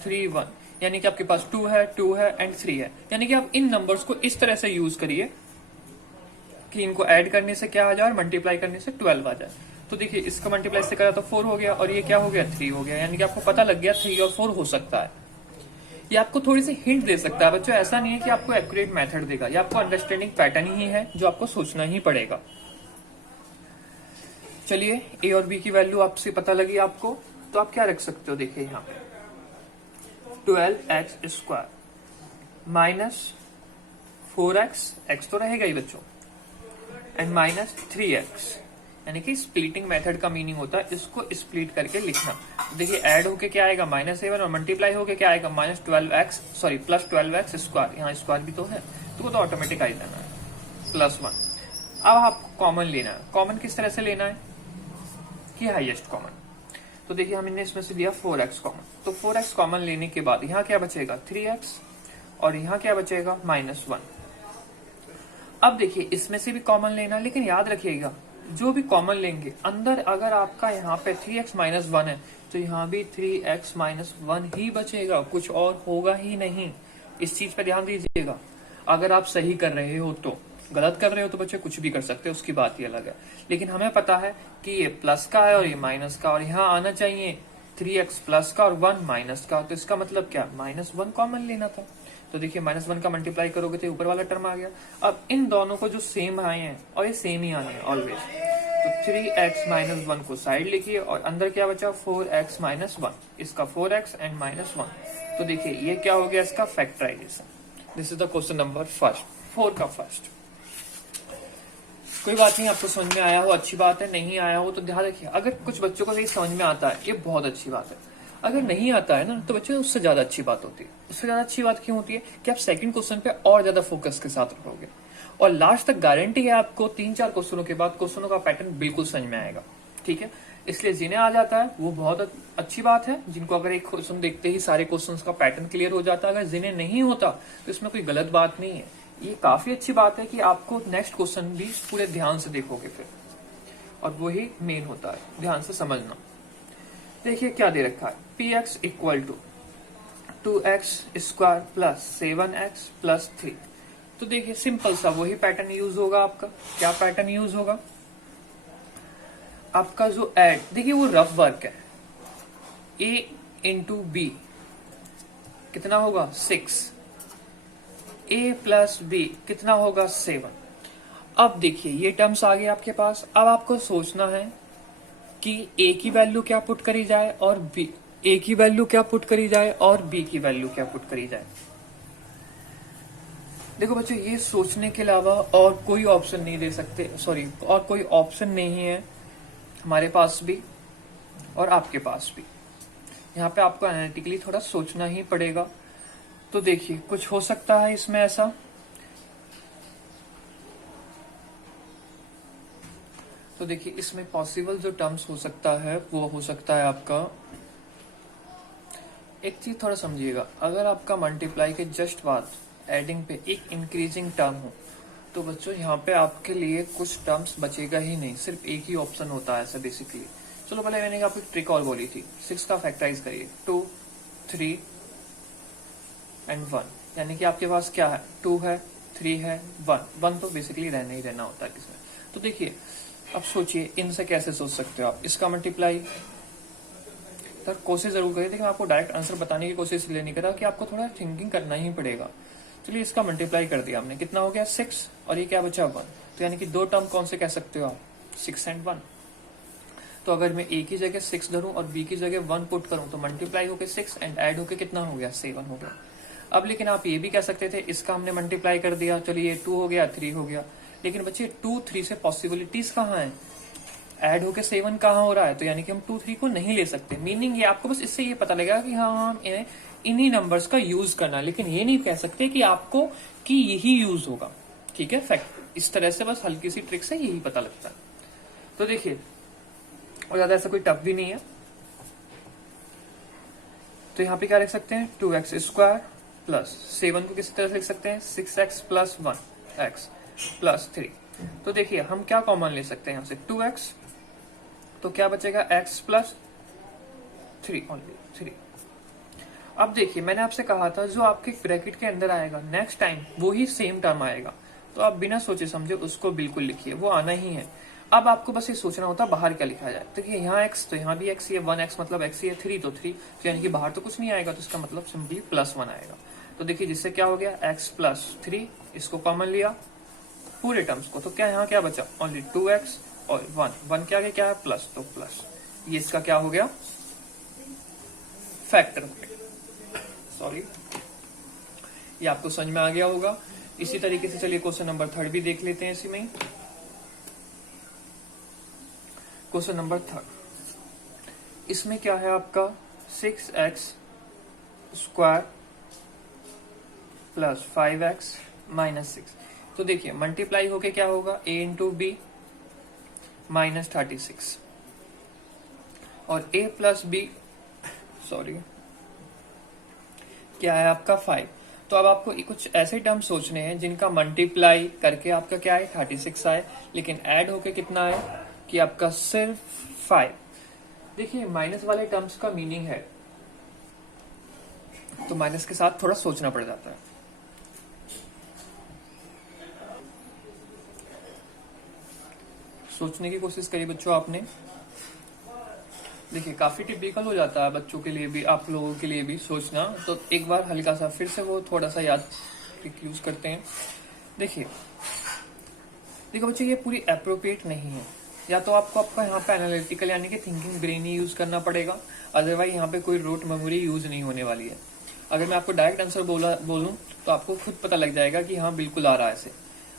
3 1, यानी कि आपके पास 2 है एंड 3 है। यानी कि आप इन नंबर्स को इस तरह से यूज करिए कि इनको ऐड करने से क्या आ जाए और मल्टीप्लाई करने से 12 आ जाए। तो देखिए इसका मल्टीप्लाई से करा तो 4 हो गया और ये क्या हो गया 3 हो गया, यानी कि आपको पता लग गया 3 और 4 हो सकता है। ये आपको थोड़ी सी हिंट दे सकता है बच्चों, ऐसा नहीं है कि आपको एक्यूरेट मेथड देगा, ये आपको अंडरस्टैंडिंग पैटर्न ही है जो आपको सोचना ही पड़ेगा। चलिए ए और बी की वैल्यू आपसे पता लगी आपको, तो आप क्या रख सकते हो, देखिए यहाँ पे 12x² माइनस 4x, x तो रहेगा ही बच्चों, एंड माइनस 3x, यानी कि स्प्लिटिंग मेथड का मीनिंग होता है इसको स्प्लिट करके लिखना। देखिए ऐड होके क्या आएगा -7 और मल्टीप्लाई होके क्या आएगा प्लस 12x², यहाँ स्क्वायर भी तो है तो वो तो ऑटोमेटिक आ ही जाना है +1। अब आपको कॉमन लेना है, कॉमन किस तरह से लेना है कि हाईएस्ट कॉमन। तो देखिए हमने इसमें से लिया 4x कॉमन, तो 4x कॉमन लेने के बाद यहाँ क्या बचेगा 3x और यहाँ क्या बचेगा -1। अब देखिए इसमें से भी कॉमन लेना, लेकिन याद रखिएगा जो भी कॉमन लेंगे अंदर अगर आपका यहाँ पे 3x - 1 है तो यहाँ भी 3x - 1 ही बचेगा, कुछ और होगा ही नहीं। इस चीज पे ध्यान दीजिएगा। अगर आप सही कर रहे हो तो, गलत कर रहे हो तो बच्चे कुछ भी कर सकते हो, उसकी बात ही अलग है। लेकिन हमें पता है कि ये प्लस का है और ये माइनस का, और यहाँ आना चाहिए 3x प्लस का और 1 माइनस का, तो इसका मतलब क्या -1 कॉमन लेना था। तो देखिए -1 का मल्टीप्लाई करोगे तो ऊपर वाला टर्म आ गया। अब इन दोनों को जो सेम आए हैं और ये सेम ही आने हैं ऑलवेज, तो 3x - 1 को साइड लिखिए और अंदर क्या बचा 4x - 1, इसका 4x एंड -1। तो देखिए ये क्या हो गया इसका factorisation. This is the question number 4 का फर्स्ट। कोई बात नहीं, आपको समझ में आया हो अच्छी बात है, नहीं आया हो तो ध्यान रखिए। अगर कुछ बच्चों को सही समझ में आता है ये बहुत अच्छी बात है, अगर नहीं आता है ना तो बच्चों उससे ज्यादा अच्छी बात होती है। उससे ज्यादा अच्छी बात क्यों होती है कि आप सेकंड क्वेश्चन पे और ज्यादा फोकस के साथ रहोगे और लास्ट तक गारंटी है आपको 3-4 क्वेश्चनों के बाद क्वेश्चनों का पैटर्न बिल्कुल समझ में आएगा। ठीक है, इसलिए जिन्हें आ जाता है वो बहुत अच्छी बात है, जिनको अगर एक क्वेश्चन देखते ही सारे क्वेश्चन का पैटर्न क्लियर हो जाता है। अगर जिन्हें नहीं होता तो इसमें कोई गलत बात नहीं है, ये काफी अच्छी बात है कि आपको नेक्स्ट क्वेश्चन भी पूरे ध्यान से देखोगे फिर, और वही मेन होता है, ध्यान से समझना। देखिए क्या दे रखा है, px = 2x² plus 7x plus 3। तो देखिए सिंपल सा वही पैटर्न यूज होगा आपका। क्या पैटर्न यूज होगा आपका, जो ऐड, देखिए वो रफ वर्क है, a × b कितना होगा 6, a प्लस b कितना होगा 7। अब देखिए ये टर्म्स आ गए आपके पास। अब आपको सोचना है कि a की वैल्यू क्या पुट करी जाए और a की वैल्यू क्या पुट करी जाए और b की वैल्यू क्या पुट करी जाए। देखो बच्चों ये सोचने के अलावा और कोई ऑप्शन नहीं दे सकते, सॉरी और कोई ऑप्शन नहीं है हमारे पास भी और आपके पास भी। यहाँ पे आपको एनालिटिकली थोड़ा सोचना ही पड़ेगा। तो देखिए कुछ हो सकता है इसमें ऐसा, तो देखिए इसमें पॉसिबल जो टर्म्स हो सकता है वो हो सकता है आपका, एक चीज थोड़ा समझिएगा, अगर आपका मल्टीप्लाई के जस्ट बाद एडिंग पे एक इंक्रीजिंग टर्म हो तो बच्चों यहाँ पे आपके लिए कुछ टर्म्स बचेगा ही नहीं, सिर्फ एक ही ऑप्शन होता है ऐसा बेसिकली। चलो पहले मैंने आपको ट्रिक और बोली थी, 6 का फैक्टराइज करिए 2, 3 एंड 1, यानी कि आपके पास क्या है 2 है, 3 है, 1 तो बेसिकली रहना ही रहना होता है किसमें। तो देखिए अब सोचिए इनसे कैसे सोच सकते हो आप, इसका मल्टीप्लाई सर कोशिश जरूर करिए, देखिए मैं आपको डायरेक्ट आंसर बताने की कोशिश इसलिए नहीं कर रहा कि आपको थोड़ा थिंकिंग करना ही पड़ेगा। चलिए इसका मल्टीप्लाई कर दिया हमने, कितना हो गया 6 और ये क्या बचा 1, तो यानी कि दो टर्म कौन से कह सकते हो आप 6 एंड 1। तो अगर मैं ए की जगह 6 धरूं और बी की जगह 1 पुट करूं तो मल्टीप्लाई होकर 6 एंड ऐड होकर कितना हो गया 7 हो गया। अब लेकिन आप ये भी कह सकते थे इसका हमने मल्टीप्लाई कर दिया, चलिए 2 हो गया 3 हो गया, लेकिन बच्चे 2, 3 से पॉसिबिलिटीज कहाँ है, ऐड होके 7 कहाँ हो रहा है, तो यानी कि हम 2, 3 को नहीं ले सकते। मीनिंग ये आपको बस इससे ये पता लगेगा कि हाँ हम इन्हीं नंबर्स का यूज करना, लेकिन ये नहीं कह सकते कि आपको कि यही यूज होगा। ठीक है, फैक्ट इस तरह से बस हल्की सी ट्रिक से यही पता लगता है। तो देखिए और ज्यादा ऐसा कोई टफ भी नहीं है, तो यहाँ पे क्या लिख सकते हैं 2x² प्लस 7 को किसी तरह से लिख सकते हैं 6x प्लस 1x प्लस 3। तो देखिए हम क्या कॉमन ले सकते हैं यहाँ से 2x, तो क्या बचेगा x प्लस 3 ओनली 3। अब देखिए मैंने आपसे कहा था जो आपके ब्रैकेट के अंदर आएगा नेक्स्ट टाइम वो ही सेम टर्म आएगा, तो आप बिना सोचे समझे उसको बिल्कुल लिखिए, वो आना ही है। अब आपको बस ये सोचना होता है बाहर क्या लिखा जाए। तो यहाँ x तो यहाँ भी x, ये 1x मतलब x है 3 तो 3, तो यानी कि बाहर तो कुछ नहीं आएगा, तो इसका मतलब सिंपली +1 आएगा। तो देखिए जिससे क्या हो गया x प्लस 3, इसको कॉमन लिया पूरे टर्म्स को, तो क्या यहाँ क्या बचा ओनली 2x और 1 के आगे क्या है प्लस, तो प्लस, ये इसका क्या हो गया फैक्टर। सॉरी, ये आपको समझ में आ गया होगा। इसी तरीके से चलिए क्वेश्चन नंबर 3 भी देख लेते हैं इसी में। क्वेश्चन नंबर 3, इसमें क्या है आपका 6x square plus 5x minus 6। तो देखिए मल्टीप्लाई होके क्या होगा a इंटू बी माइनस 36 और a प्लस बी सॉरी क्या है आपका 5। तो अब आपको कुछ ऐसे टर्म सोचने हैं जिनका मल्टीप्लाई करके आपका क्या है 36 आए, लेकिन ऐड होके कितना आए कि आपका सिर्फ 5। देखिए माइनस वाले टर्म्स का मीनिंग है, तो माइनस के साथ थोड़ा सोचना पड़ जाता है। सोचने की कोशिश करिए बच्चों आपने। देखिए काफी टिपिकल हो जाता है बच्चों के लिए भी, आप लोगों के लिए भी सोचना, तो एक बार हल्का सा फिर से वो थोड़ा सा याद यूज करते हैं। देखिए देखो बच्चों ये पूरी अप्रोप्रिएट नहीं है, या तो आपको आपका यहाँ पे एनालिटिकल यानी कि थिंकिंग ब्रेन ही यूज करना पड़ेगा, अदरवाइज यहाँ पे कोई रूट मेमोरी यूज नहीं होने वाली है। अगर मैं आपको डायरेक्ट आंसर बोलूं तो आपको खुद पता लग जाएगा कि हाँ बिल्कुल आ रहा है ऐसे।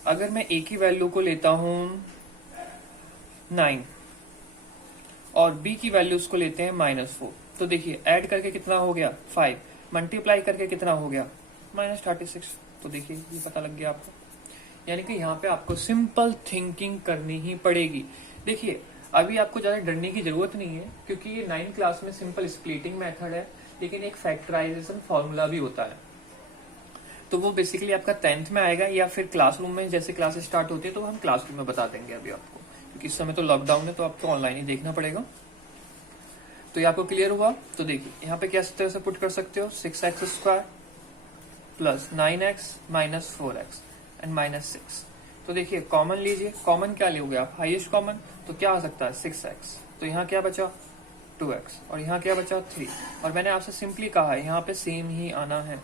अगर मैं एक ही वैल्यू को लेता हूं 9 और b की वैल्यू उसको लेते हैं -4, तो देखिए ऐड करके कितना हो गया 5, मल्टीप्लाई करके कितना हो गया -36। तो देखिए ये पता लग गया आपको, यानी कि यहाँ पे आपको सिंपल थिंकिंग करनी ही पड़ेगी। देखिए अभी आपको ज्यादा डरने की जरूरत नहीं है, क्योंकि ये 9th क्लास में सिंपल स्प्लिटिंग मेथड है, लेकिन एक फैक्टराइजेशन फॉर्मूला भी होता है, तो वो बेसिकली आपका 10th में आएगा, या फिर क्लासरूम में जैसे क्लासेस स्टार्ट होती है तो हम क्लासरूम में बता देंगे अभी आपको, क्योंकि इस समय तो लॉकडाउन है तो आपको ऑनलाइन ही देखना पड़ेगा। तो ये आपको क्लियर हुआ। तो देखिए यहाँ पे क्या तरह से पुट कर सकते हो 6x square plus 9x minus 4x and minus 6। तो देखिए कॉमन लीजिए, कॉमन क्या लोगे आप हाईएस्ट कॉमन, तो क्या आ सकता है 6x, तो यहाँ क्या बचा 2x और यहाँ क्या बचा 3, और मैंने आपसे सिंपली कहा है यहाँ पे सेम ही आना है,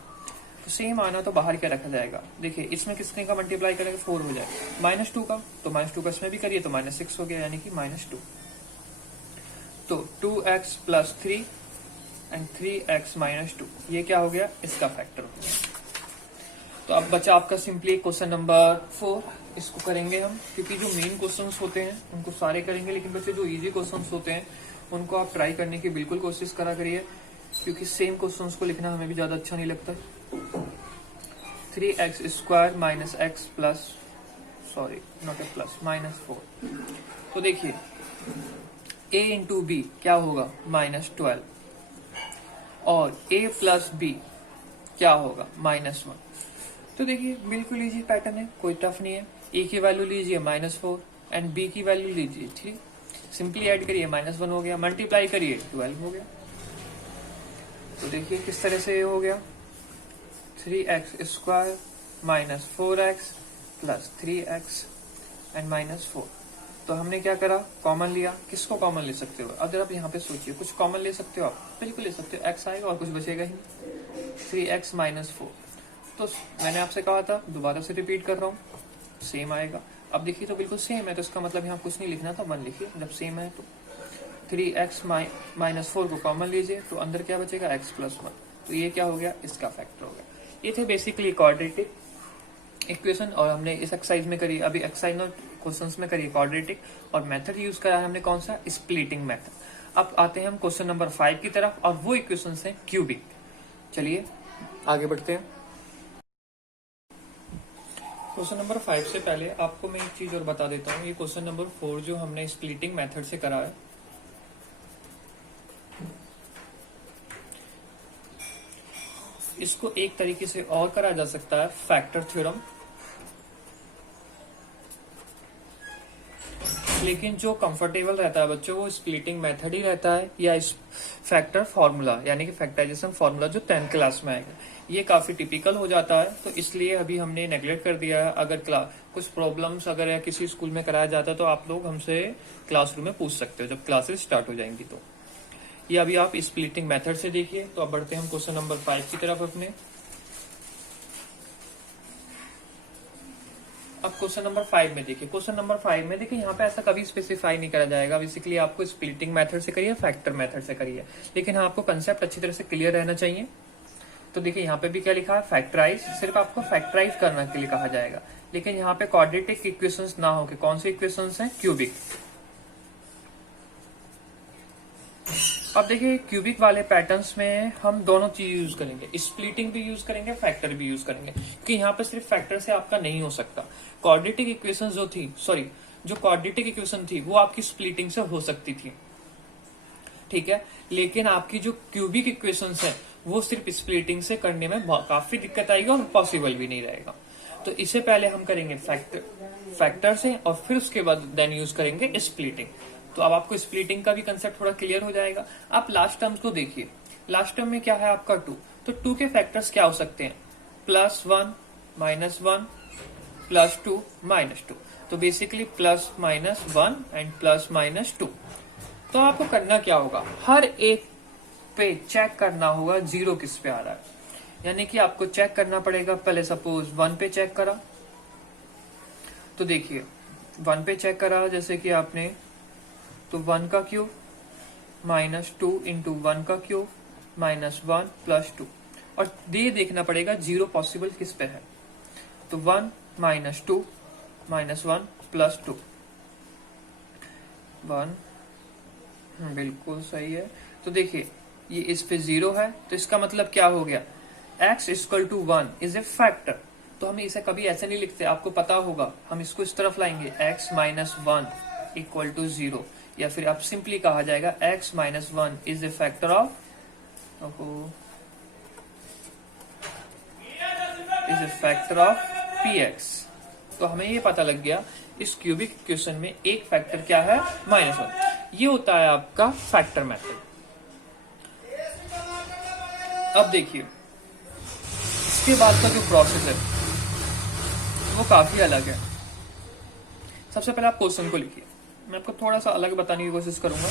तो सेम आना तो बाहर क्या रखा जाएगा। देखिए इसमें किसने का मल्टीप्लाई करेंगे 4 हो जाए, -2 का, तो -2 का इसमें भी करिए तो -6 हो गया, यानी कि -2। तो 2x plus 3 and 3x minus 2, ये क्या हो गया इसका फैक्टर हो गया। तो अब बचा आपका सिंपली क्वेश्चन नंबर 4, इसको करेंगे हम, क्योंकि जो मेन क्वेश्चंस होते हैं उनको सारे करेंगे, लेकिन बच्चे जो इजी क्वेश्चंस होते हैं उनको आप ट्राई करने की बिल्कुल कोशिश करा करिए, क्योंकि सेम क्वेश्चंस को लिखना हमें भी ज्यादा अच्छा नहीं लगता। 3x square minus x plus sorry not a plus -4। तो देखिए a इंटू बी क्या होगा -12 और a प्लस बी क्या होगा -1। तो देखिए बिल्कुल इजी पैटर्न है, कोई टफ नहीं है। a की वैल्यू लीजिए -4 एंड b की वैल्यू लीजिए 3, सिंपली ऐड करिए -1 हो गया, मल्टीप्लाई करिए 12 हो गया। तो देखिए किस तरह से ये हो गया 3x square minus 4x plus 3x and -4। तो हमने क्या करा कॉमन लिया, किसको कॉमन ले सकते हो, अगर आप यहाँ पे सोचिए कुछ कॉमन ले सकते हो आप, बिल्कुल ले सकते हो, x आएगा और कुछ बचेगा ही, 3x माइनस 4। तो मैंने आपसे कहा था, दोबारा से रिपीट कर रहा हूँ, सेम आएगा। अब देखिए तो बिल्कुल सेम है, तो इसका मतलब यहाँ कुछ नहीं लिखना था, 1 लिखिए जब सेम है। तो 3x माइनस 4 को कॉमन लीजिए, तो अंदर क्या बचेगा x प्लस 1, तो ये क्या हो गया इसका फैक्टर हो गया। ये थे बेसिकली क्वाड्रेटिक इक्वेशन, और हमने इस एक्सरसाइज में करी, अभी एक्सरसाइज और क्वेश्चंस में करी क्वाड्रेटिक, और मेथड यूज करा है हमने कौन सा स्प्लिटिंग मेथड। अब आते हैं हम क्वेश्चन नंबर 5 की तरफ, और वो इक्वेशन है क्यूबिक। चलिए आगे बढ़ते हैं। क्वेश्चन नंबर 5 से पहले आपको मैं एक चीज और बता देता हूँ, ये क्वेश्चन नंबर 4 जो हमने स्प्लिटिंग मेथड से करा है, इसको एक तरीके से और करा जा सकता है फैक्टर थ्योरम। लेकिन जो कंफर्टेबल रहता है बच्चों वो स्प्लिटिंग मेथड ही रहता है, या इस फैक्टर फॉर्मूला यानी कि फैक्टराइजेशन फॉर्मूला जो 10th क्लास में आएगा। ये काफी टिपिकल हो जाता है, तो इसलिए अभी हमने नेग्लेक्ट कर दिया है। अगर कुछ प्रॉब्लम्स अगर या किसी स्कूल में कराया जाता है तो आप लोग हमसे क्लासरूम में पूछ सकते हो जब क्लासेस स्टार्ट हो जाएंगी। तो ये अभी आप स्प्लिटिंग मेथड से देखिए। तो अब बढ़ते हैं हम क्वेश्चन नंबर 5 की तरफ अपने। अब क्वेश्चन नंबर 5 में देखिए। क्वेश्चन नंबर 5 में देखिए यहाँ पे ऐसा कभी स्पेसिफाई नहीं करा जाएगा बेसिकली आपको स्प्लिटिंग मेथड से करिए, फैक्टर मेथड से करिए, लेकिन हाँ आपको कंसेप्ट अच्छी तरह से क्लियर रहना चाहिए। तो देखिए यहाँ पे भी क्या लिखा है, फैक्टराइज, सिर्फ आपको फैक्टराइज करने के लिए कहा जाएगा, लेकिन यहाँ पे क्वाड्रेटिक इक्वेशंस ना हो के कौन सी इक्वेशंस हैं, क्यूबिक। अब देखिए क्यूबिक वाले पैटर्न्स में हम दोनों चीज यूज करेंगे, स्प्लिटिंग भी यूज करेंगे, फैक्टर भी यूज करेंगे, क्योंकि यहाँ पे सिर्फ फैक्टर से आपका नहीं हो सकता। क्वाड्रेटिक इक्वेशन जो क्वाड्रेटिक इक्वेशन थी वो आपकी स्प्लिटिंग से हो सकती थी, ठीक है, लेकिन आपकी जो क्यूबिक इक्वेशंस है वो सिर्फ स्प्लिटिंग से करने में काफी दिक्कत आएगी और पॉसिबल भी नहीं रहेगा। तो इससे पहले हम करेंगे फैक्टर से और फिर उसके बाद देन यूज करेंगे स्प्लिटिंग। तो अब आपको स्प्लिटिंग का भी कंसेप्ट थोड़ा क्लियर हो जाएगा। आप लास्ट टर्म्स को देखिए। लास्ट टर्म में क्या है आपका 2, तो 2 के फैक्टर्स क्या हो सकते हैं, +1 -1 +2 -2। तो बेसिकली +-1 एंड +-2। तो आपको करना क्या होगा, हर एक पे चेक करना होगा जीरो किस पे आ रहा है, यानी कि आपको चेक करना पड़ेगा। पहले सपोज 1 पे चेक करा, तो देखिए 1 पे चेक करा जैसे कि आपने, तो 1 का क्यूब -2 इंटू 1 का क्यूब -1 +2, और ये देखना पड़ेगा जीरो पॉसिबल किस पे है। तो 1 -2 -1 +2 1, बिल्कुल सही है। तो देखिए ये इस पे 0 है, तो इसका मतलब क्या हो गया, x = 1 इज ए फैक्टर। तो हम इसे कभी ऐसे नहीं लिखते, आपको पता होगा, हम इसको इस तरफ लाएंगे, x - 1 = 0, या फिर आप सिंपली कहा जाएगा x - 1 is a factor of px। तो हमें ये पता लग गया इस क्यूबिक इक्वेशन में एक फैक्टर क्या है, -1। ये होता है आपका फैक्टर मेथड। अब देखिए इसके बाद का जो प्रोसेस है वो काफी अलग है। सबसे पहले आप क्वेश्चन को लिखिए, मैं आपको थोड़ा सा अलग बताने की कोशिश करूंगा।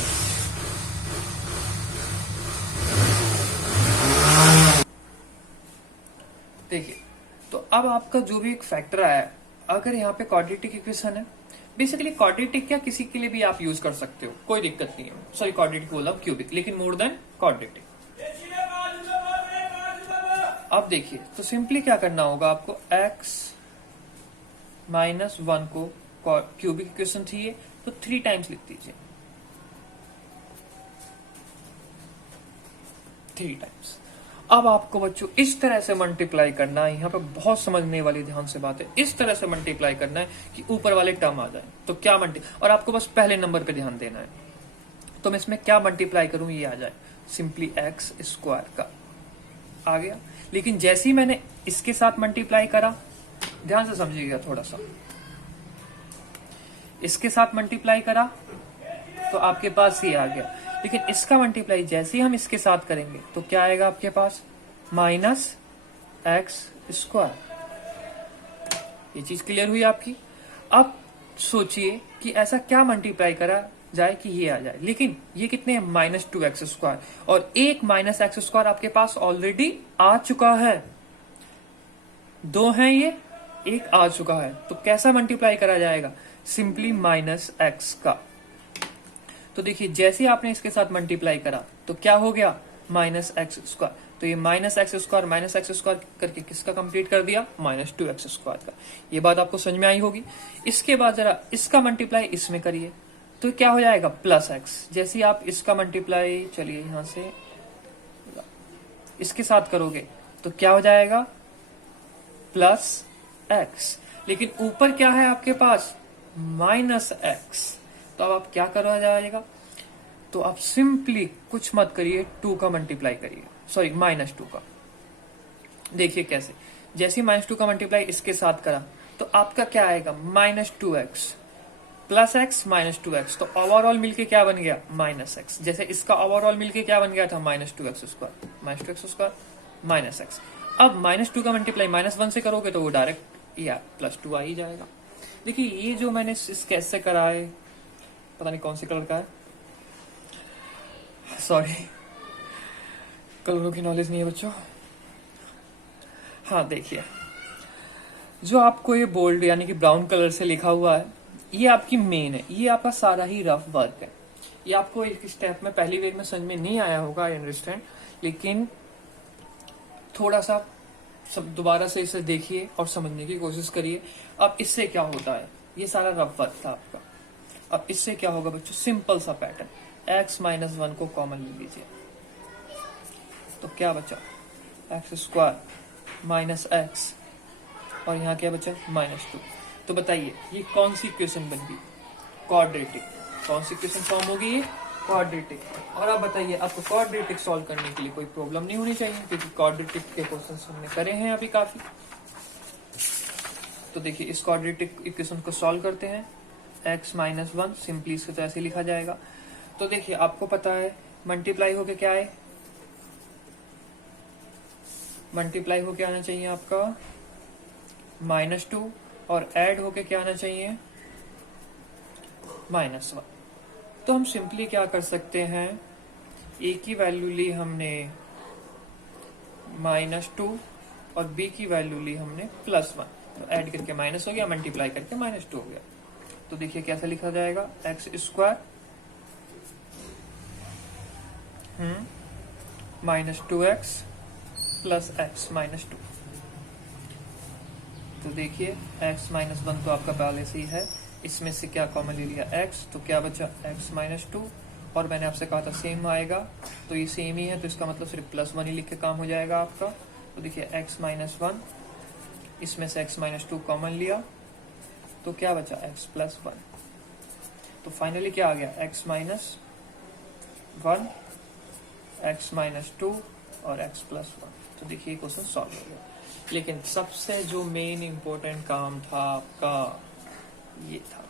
देखिए तो अब आपका जो भी एक फैक्टर आया है, अगर यहाँ पे क्वाड्रेटिक इक्वेशन है, बेसिकली क्वाड्रेटिक क्या किसी के लिए भी आप यूज कर सकते हो, कोई दिक्कत नहीं है। सॉरी क्वाड्रेटिक बोला, क्यूबिक, लेकिन मोर देन क्वाड्रेटिक। अब देखिए तो सिंपली क्या करना होगा आपको, x - 1 को क्यूबिक इक्वेशन थी ये, तो 3 टाइम्स लिख दीजिए, 3 टाइम्स। अब आपको बच्चों इस तरह से मल्टीप्लाई करना है, यहाँ पे बहुत समझने वाली ध्यान से बात है, इस तरह से मल्टीप्लाई करना है कि ऊपर वाले टर्म आ जाए। तो क्या और आपको बस पहले नंबर पे ध्यान देना है, तो मैं इसमें क्या मल्टीप्लाई करूं ये आ जाए, सिंपली x² का आ गया। लेकिन जैसे ही मैंने इसके साथ मल्टीप्लाई करा, ध्यान से समझिएगा थोड़ा सा, इसके साथ मल्टीप्लाई करा तो आपके पास ये आ गया, लेकिन इसका मल्टीप्लाई जैसे ही हम इसके साथ करेंगे तो क्या आएगा आपके पास, -x²। ये चीज क्लियर हुई आपकी। अब सोचिए कि ऐसा क्या मल्टीप्लाई करा जाए कि ये आ जाए, लेकिन ये कितने हैं, -2x², और एक -x² आपके पास ऑलरेडी आ चुका है, 2 हैं ये, एक आ चुका है। तो कैसा मल्टीप्लाई करा जाएगा, सिंपली -x का। तो देखिए जैसे आपने इसके साथ मल्टीप्लाई करा तो क्या हो गया, -x²। तो ये -x² करके किसका कंप्लीट कर दिया, -2x² का। ये बात आपको समझ में आई होगी। इसके बाद जरा इसका मल्टीप्लाई इसमें करिए तो क्या हो जाएगा, +x। जैसे आप इसका मल्टीप्लाई, चलिए यहां से इसके साथ करोगे तो क्या हो जाएगा, +x। लेकिन ऊपर क्या है आपके पास, -x। तो अब आप क्या करा जाएगा, तो आप सिंपली कुछ मत करिए, 2 का मल्टीप्लाई करिए, सॉरी -2 का। देखिए कैसे, जैसे -2 का मल्टीप्लाई इसके साथ करा तो आपका क्या आएगा, -2x plus x minus 2x, तो ओवरऑल मिलके क्या बन गया माइनस एक्स। जैसे इसका ओवरऑल मिलके क्या बन गया था minus 2x square minus x. अब माइनस 2 का मल्टीप्लाई -1 से करोगे तो वो डायरेक्ट या +2 आ ही जाएगा। देखिए ये जो मैंने स्केच से करा है, पता नहीं कौन से कलर का है, सॉरी कलरों की नॉलेज नहीं है बच्चों। हाँ देखिए, जो आपको ये बोल्ड यानी कि ब्राउन कलर से लिखा हुआ है, ये आपकी मेन है, ये आपका सारा ही रफ वर्क है। ये आपको एक स्टेप में पहली वेग में समझ में नहीं आया होगा, आई अंडरस्टैंड, लेकिन थोड़ा सा सब दोबारा से इसे देखिए और समझने की कोशिश करिए। अब इससे क्या होता है, ये सारा रफ वर्क था आपका। अब इससे क्या होगा बच्चों, सिंपल सा पैटर्न, x-1 को कॉमन ले लीजिए, तो क्या बचा x² माइनस एक्स, और यहाँ क्या बचा -2। तो बताइए ये कौन सी इक्वेशन बन गई, क्वाड्रेटिक। कौन सी इक्वेशन फॉर्म होगी, ये क्वाड्रेटिक। और आप बताइए आपको क्वाड्रेटिक सॉल्व करने के लिए कोई प्रॉब्लम नहीं होनी चाहिए, क्योंकि क्वाड्रेटिक के क्वेश्चंस हमने करे हैं अभी काफी। तो देखिए इस क्वाड्रेटिक इक्वेशन को सॉल्व करते हैं, x-1 सिंपली इसको तो ऐसे लिखा जाएगा। तो देखिए आपको पता है मल्टीप्लाई होके क्या है, मल्टीप्लाई होके आना चाहिए आपका -2, और ऐड होके क्या आना चाहिए -1। तो हम सिंपली क्या कर सकते हैं, a की वैल्यू ली हमने -2 और b की वैल्यू ली हमने +1, तो ऐड करके माइनस हो गया, मल्टीप्लाई करके -2 हो गया। तो देखिए कैसा लिखा जाएगा, x² -2x प्लस x-2। तो देखिए x-1 तो आपका पहले से ही है, इसमें से क्या कॉमन ले लिया x, तो क्या बचा x-2, और मैंने आपसे कहा था सेम आएगा, तो ये सेम ही है, तो इसका मतलब सिर्फ +1 ही लिख के काम हो जाएगा आपका। तो देखिए x-1, इसमें से x-2 कॉमन लिया, तो क्या बचा x+1। तो फाइनली क्या आ गया x-1, x-2 और x+1। तो देखिए क्वेश्चन सॉल्व हो गया। लेकिन सबसे जो मेन इंपॉर्टेंट काम था आपका ये था,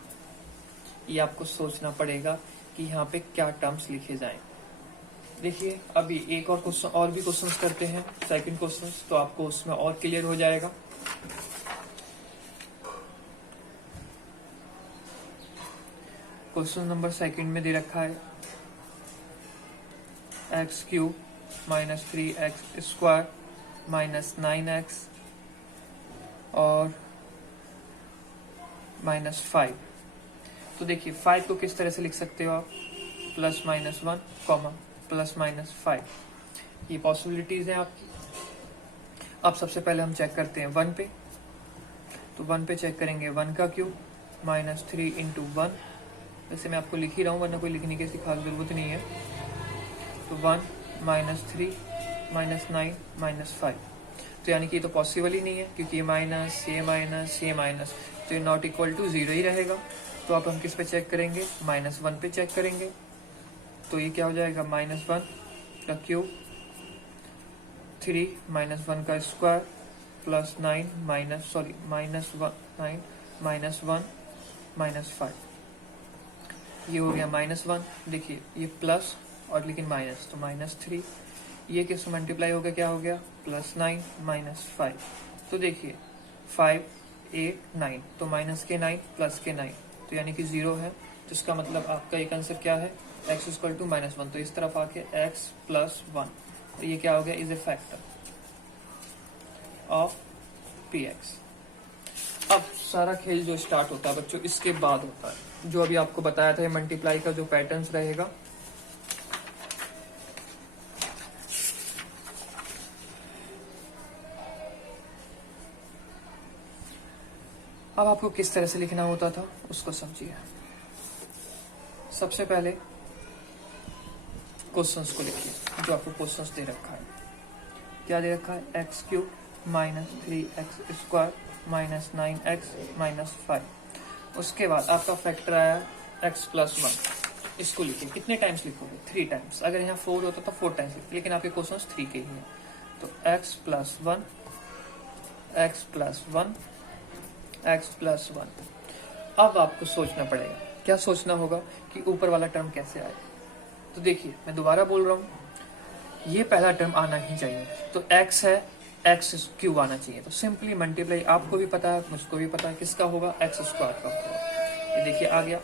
ये आपको सोचना पड़ेगा कि यहाँ पे क्या टर्म्स लिखे जाएं। देखिए अभी एक और क्वेश्चन और भी क्वेश्चंस करते हैं, सेकंड क्वेश्चन, तो आपको उसमें और क्लियर हो जाएगा। क्वेश्चन नंबर सेकंड में दे रखा है x³ -3x² -9x और -5। तो देखिए 5 को किस तरह से लिख सकते हो आप, +-1, +-5। ये पॉसिबिलिटीज हैं आपकी। अब सबसे पहले हम चेक करते हैं 1 पे, तो 1 पे चेक करेंगे 1 का क्यूब -3 × 1, वैसे मैं आपको लिख ही रहा हूँ वरना कोई लिखने की खास जरूरत नहीं है। तो 1 -3 -9 -5, तो यानी कि ये तो पॉसिबल ही नहीं है, क्योंकि ये माइनस, ये माइनस, ये माइनस, तो ये नॉट इक्वल टू 0 ही रहेगा। तो अब हम किस पे चेक करेंगे, -1 पे चेक करेंगे। तो ये क्या हो जाएगा, -1 का क्यूब 3 -1 का स्क्वायर प्लस 9 -1 -5। ये हो गया -1। देखिए ये प्लस और लेकिन माइनस, तो -3। ये किससे मल्टीप्लाई हो गया, क्या हो गया, +9 -5। तो देखिए 5 8 9, तो -9 +9, तो यानी कि 0 है। तो इसका मतलब आपका एक आंसर क्या है, x = -1। तो इस तरफ आके x+1, तो ये क्या हो गया, is a factor of px। अब सारा खेल जो स्टार्ट होता है बच्चों इसके बाद होता है, जो अभी आपको बताया था मल्टीप्लाई का जो पैटर्न्स रहेगा। अब आपको किस तरह से लिखना होता था उसको समझिए। सबसे पहले क्वेश्चंस को लिखिए, जो आपको क्वेश्चंस दे रखा है। क्या दे रखा है, x³ -3x² -9x -5। उसके बाद आपका फैक्टर आया x+1। इसको लिखिए, कितने टाइम्स लिखोगे, 3 टाइम्स। अगर यहाँ 4 होता तो 4 टाइम्स लिखिए, लेकिन आपके क्वेश्चंस 3 के ही हैं। तो x+1 x+1 x+1। अब आपको सोचना पड़ेगा क्या सोचना होगा कि ऊपर वाला टर्म कैसे आए। तो देखिए मैं दोबारा बोल रहा हूँ, ये पहला टर्म आना ही चाहिए, तो x है, x क्यूब आना चाहिए, तो सिंपली मल्टीप्लाई, आपको भी पता है मुझको भी पता है किसका होगा, x स्क्वायर का होगा। ये देखिए आ गया।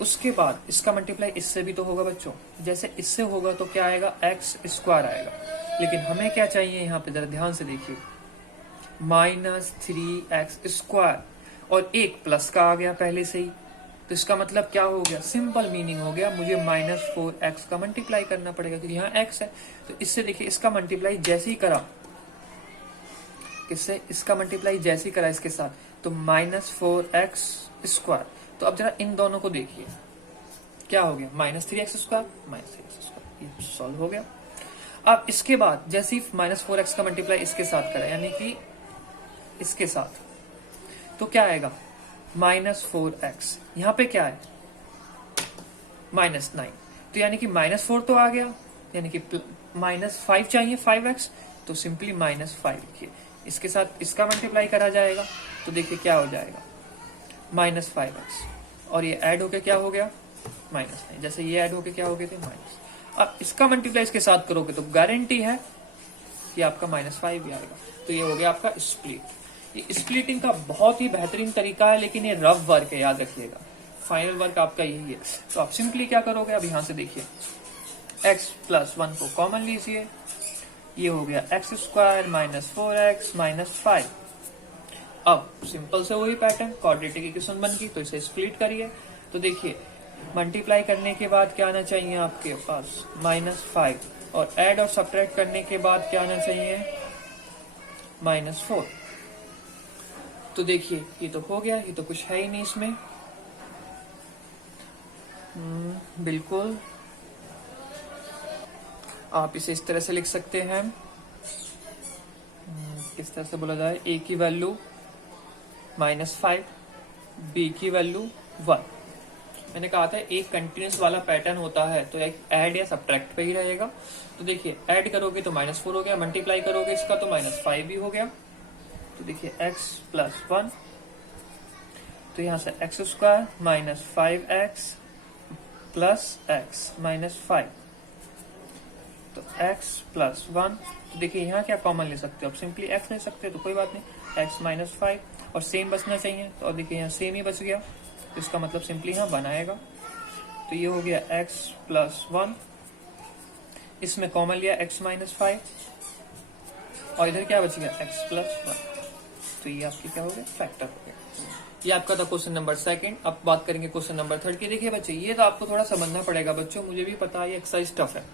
उसके बाद इसका मल्टीप्लाई इससे भी तो होगा बच्चों, जैसे इससे होगा तो क्या आएगा, x स्क्वायर आएगा। लेकिन हमें क्या चाहिए यहाँ पे, जरा ध्यान से देखिए, -3x स्क्वायर, और एक प्लस का आ गया पहले से ही, तो इसका मतलब क्या हो गया, सिंपल मीनिंग हो गया, मुझे -4x का मल्टीप्लाई करना पड़ेगा क्योंकि यहाँ x है। तो इससे देखिए इसका मल्टीप्लाई जैसे ही करा, किससे, इसका मल्टीप्लाई जैसे ही करा इसके साथ, तो -4x स्क्वायर। तो अब जरा इन दोनों को देखिए क्या हो गया, -3x स्क्वायर, -3x स्क्वायर, ये सॉल्व हो गया। अब इसके बाद जैसे ही -4x का मल्टीप्लाई इसके साथ करा, यानी कि इसके साथ, तो क्या आएगा, -4x, यहाँ पे क्या है, -9, तो यानी कि -4 तो आ गया, यानी कि -5 चाहिए, 5x, तो सिंपली -5 लिखिए। इसके साथ इसका मल्टीप्लाई करा जाएगा, तो देखिए क्या हो जाएगा, -5x, और ये ऐड होके क्या हो गया, -9, जैसे ये ऐड होके क्या हो गए थे, माइनस। अब इसका मल्टीप्लाई इसके साथ करोगे तो गारंटी है कि आपका -5 भी आएगा। तो ये हो गया आपका स्प्लिट। ये स्प्लिटिंग का बहुत ही बेहतरीन तरीका है, लेकिन ये रफ वर्क है, याद रखिएगा, फाइनल वर्क आपका यही है। तो आप सिंपली क्या करोगे, अब यहां से देखिए, x + 1 को कॉमन लीजिए, ये हो गया x स्क्वायर -4x -5। अब सिंपल से वही पैटर्न, क्वाड्रेटिक इक्वेशन बन गई, तो इसे स्प्लिट करिए। तो देखिए मल्टीप्लाई करने के बाद क्या आना चाहिए आपके पास, -5, और ऐड और सब्ट्रैक्ट करने के बाद क्या आना चाहिए, -4। तो देखिए ये तो हो गया, ये तो कुछ है ही नहीं इसमें, बिल्कुल आप इसे इस तरह से लिख सकते हैं, किस तरह से बोला जाए, a की वैल्यू -5, b की वैल्यू 1। मैंने कहा था एक कंटिन्यूस वाला पैटर्न होता है तो एक ऐड या सब्ट्रैक्ट पे ही रहेगा। तो देखिए ऐड करोगे तो -4 हो गया, मल्टीप्लाई करोगे इसका तो -5 भी हो गया। तो देखिए x + 1, तो यहां से x स्क्वायर -5x + x -5, तो x + 1। तो देखिए यहाँ क्या कॉमन ले सकते हो, अब सिंपली x ले सकते हो, तो कोई बात नहीं, x -5, और सेम बचना चाहिए, तो अब देखिए यहाँ सेम ही बच गया, तो इसका मतलब सिंपली यहाँ बनाएगा। तो ये हो गया x + 1, इसमें कॉमन लिया x -5, और इधर क्या बच गया, x + 1। तो ये आपकी क्या हो गया, फैक्टर हो गया। ये आपका था क्वेश्चन नंबर 2। अब बात करेंगे क्वेश्चन नंबर 3 की। देखिए बच्चे ये तो आपको थोड़ा समझना पड़ेगा बच्चों, मुझे भी पता है ये एक्सरसाइज टफ है,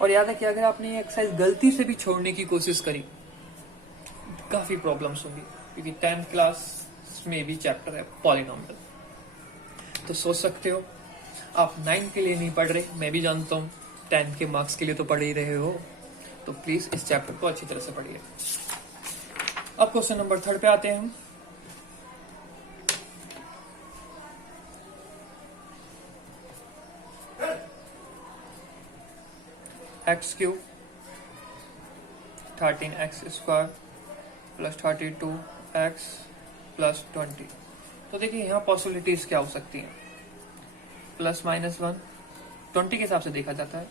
और याद है कि अगर आपने ये एक्सरसाइज गलती से भी छोड़ने की कोशिश करी काफी प्रॉब्लम्स होंगी, क्योंकि 10th क्लास में भी चैप्टर है पॉलिनॉमियल। तो सोच सकते हो आप 9 के लिए नहीं पढ़ रहे, मैं भी जानता हूँ 10th के मार्क्स के लिए तो पढ़ ही रहे हो, तो प्लीज इस चैप्टर को अच्छी तरह से पढ़िए। अब क्वेश्चन नंबर 3 पे आते हैं हम। x³ 13x² + 32x + 20। तो देखिए यहाँ पॉसिबिलिटीज क्या हो सकती हैं, +-1 20 के हिसाब से देखा जाता है,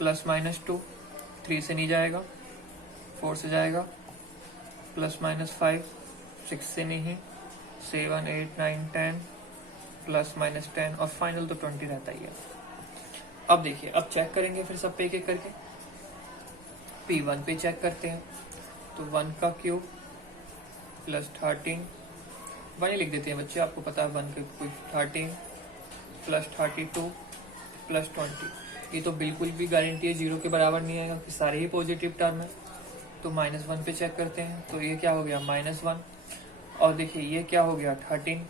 +-2 3 से नहीं जाएगा, 4 से जाएगा, +-5 6 से नहीं, 7 8 9 10, +-10, और फाइनल तो 20 रहता ही है। अब देखिए अब चेक करेंगे फिर सब पे एक एक करके। P1 पे चेक करते हैं, तो 1 का क्यूब +13, 1 ही लिख देते हैं बच्चे, आपको पता है 1 के क्यूब 13 +32 +20। ये तो बिल्कुल भी गारंटी है 0 के बराबर नहीं आएगा, कि सारे ही पॉजिटिव टर्म है। तो -1 पे चेक करते हैं, तो ये क्या हो गया, -1, और देखिए ये क्या हो गया 13,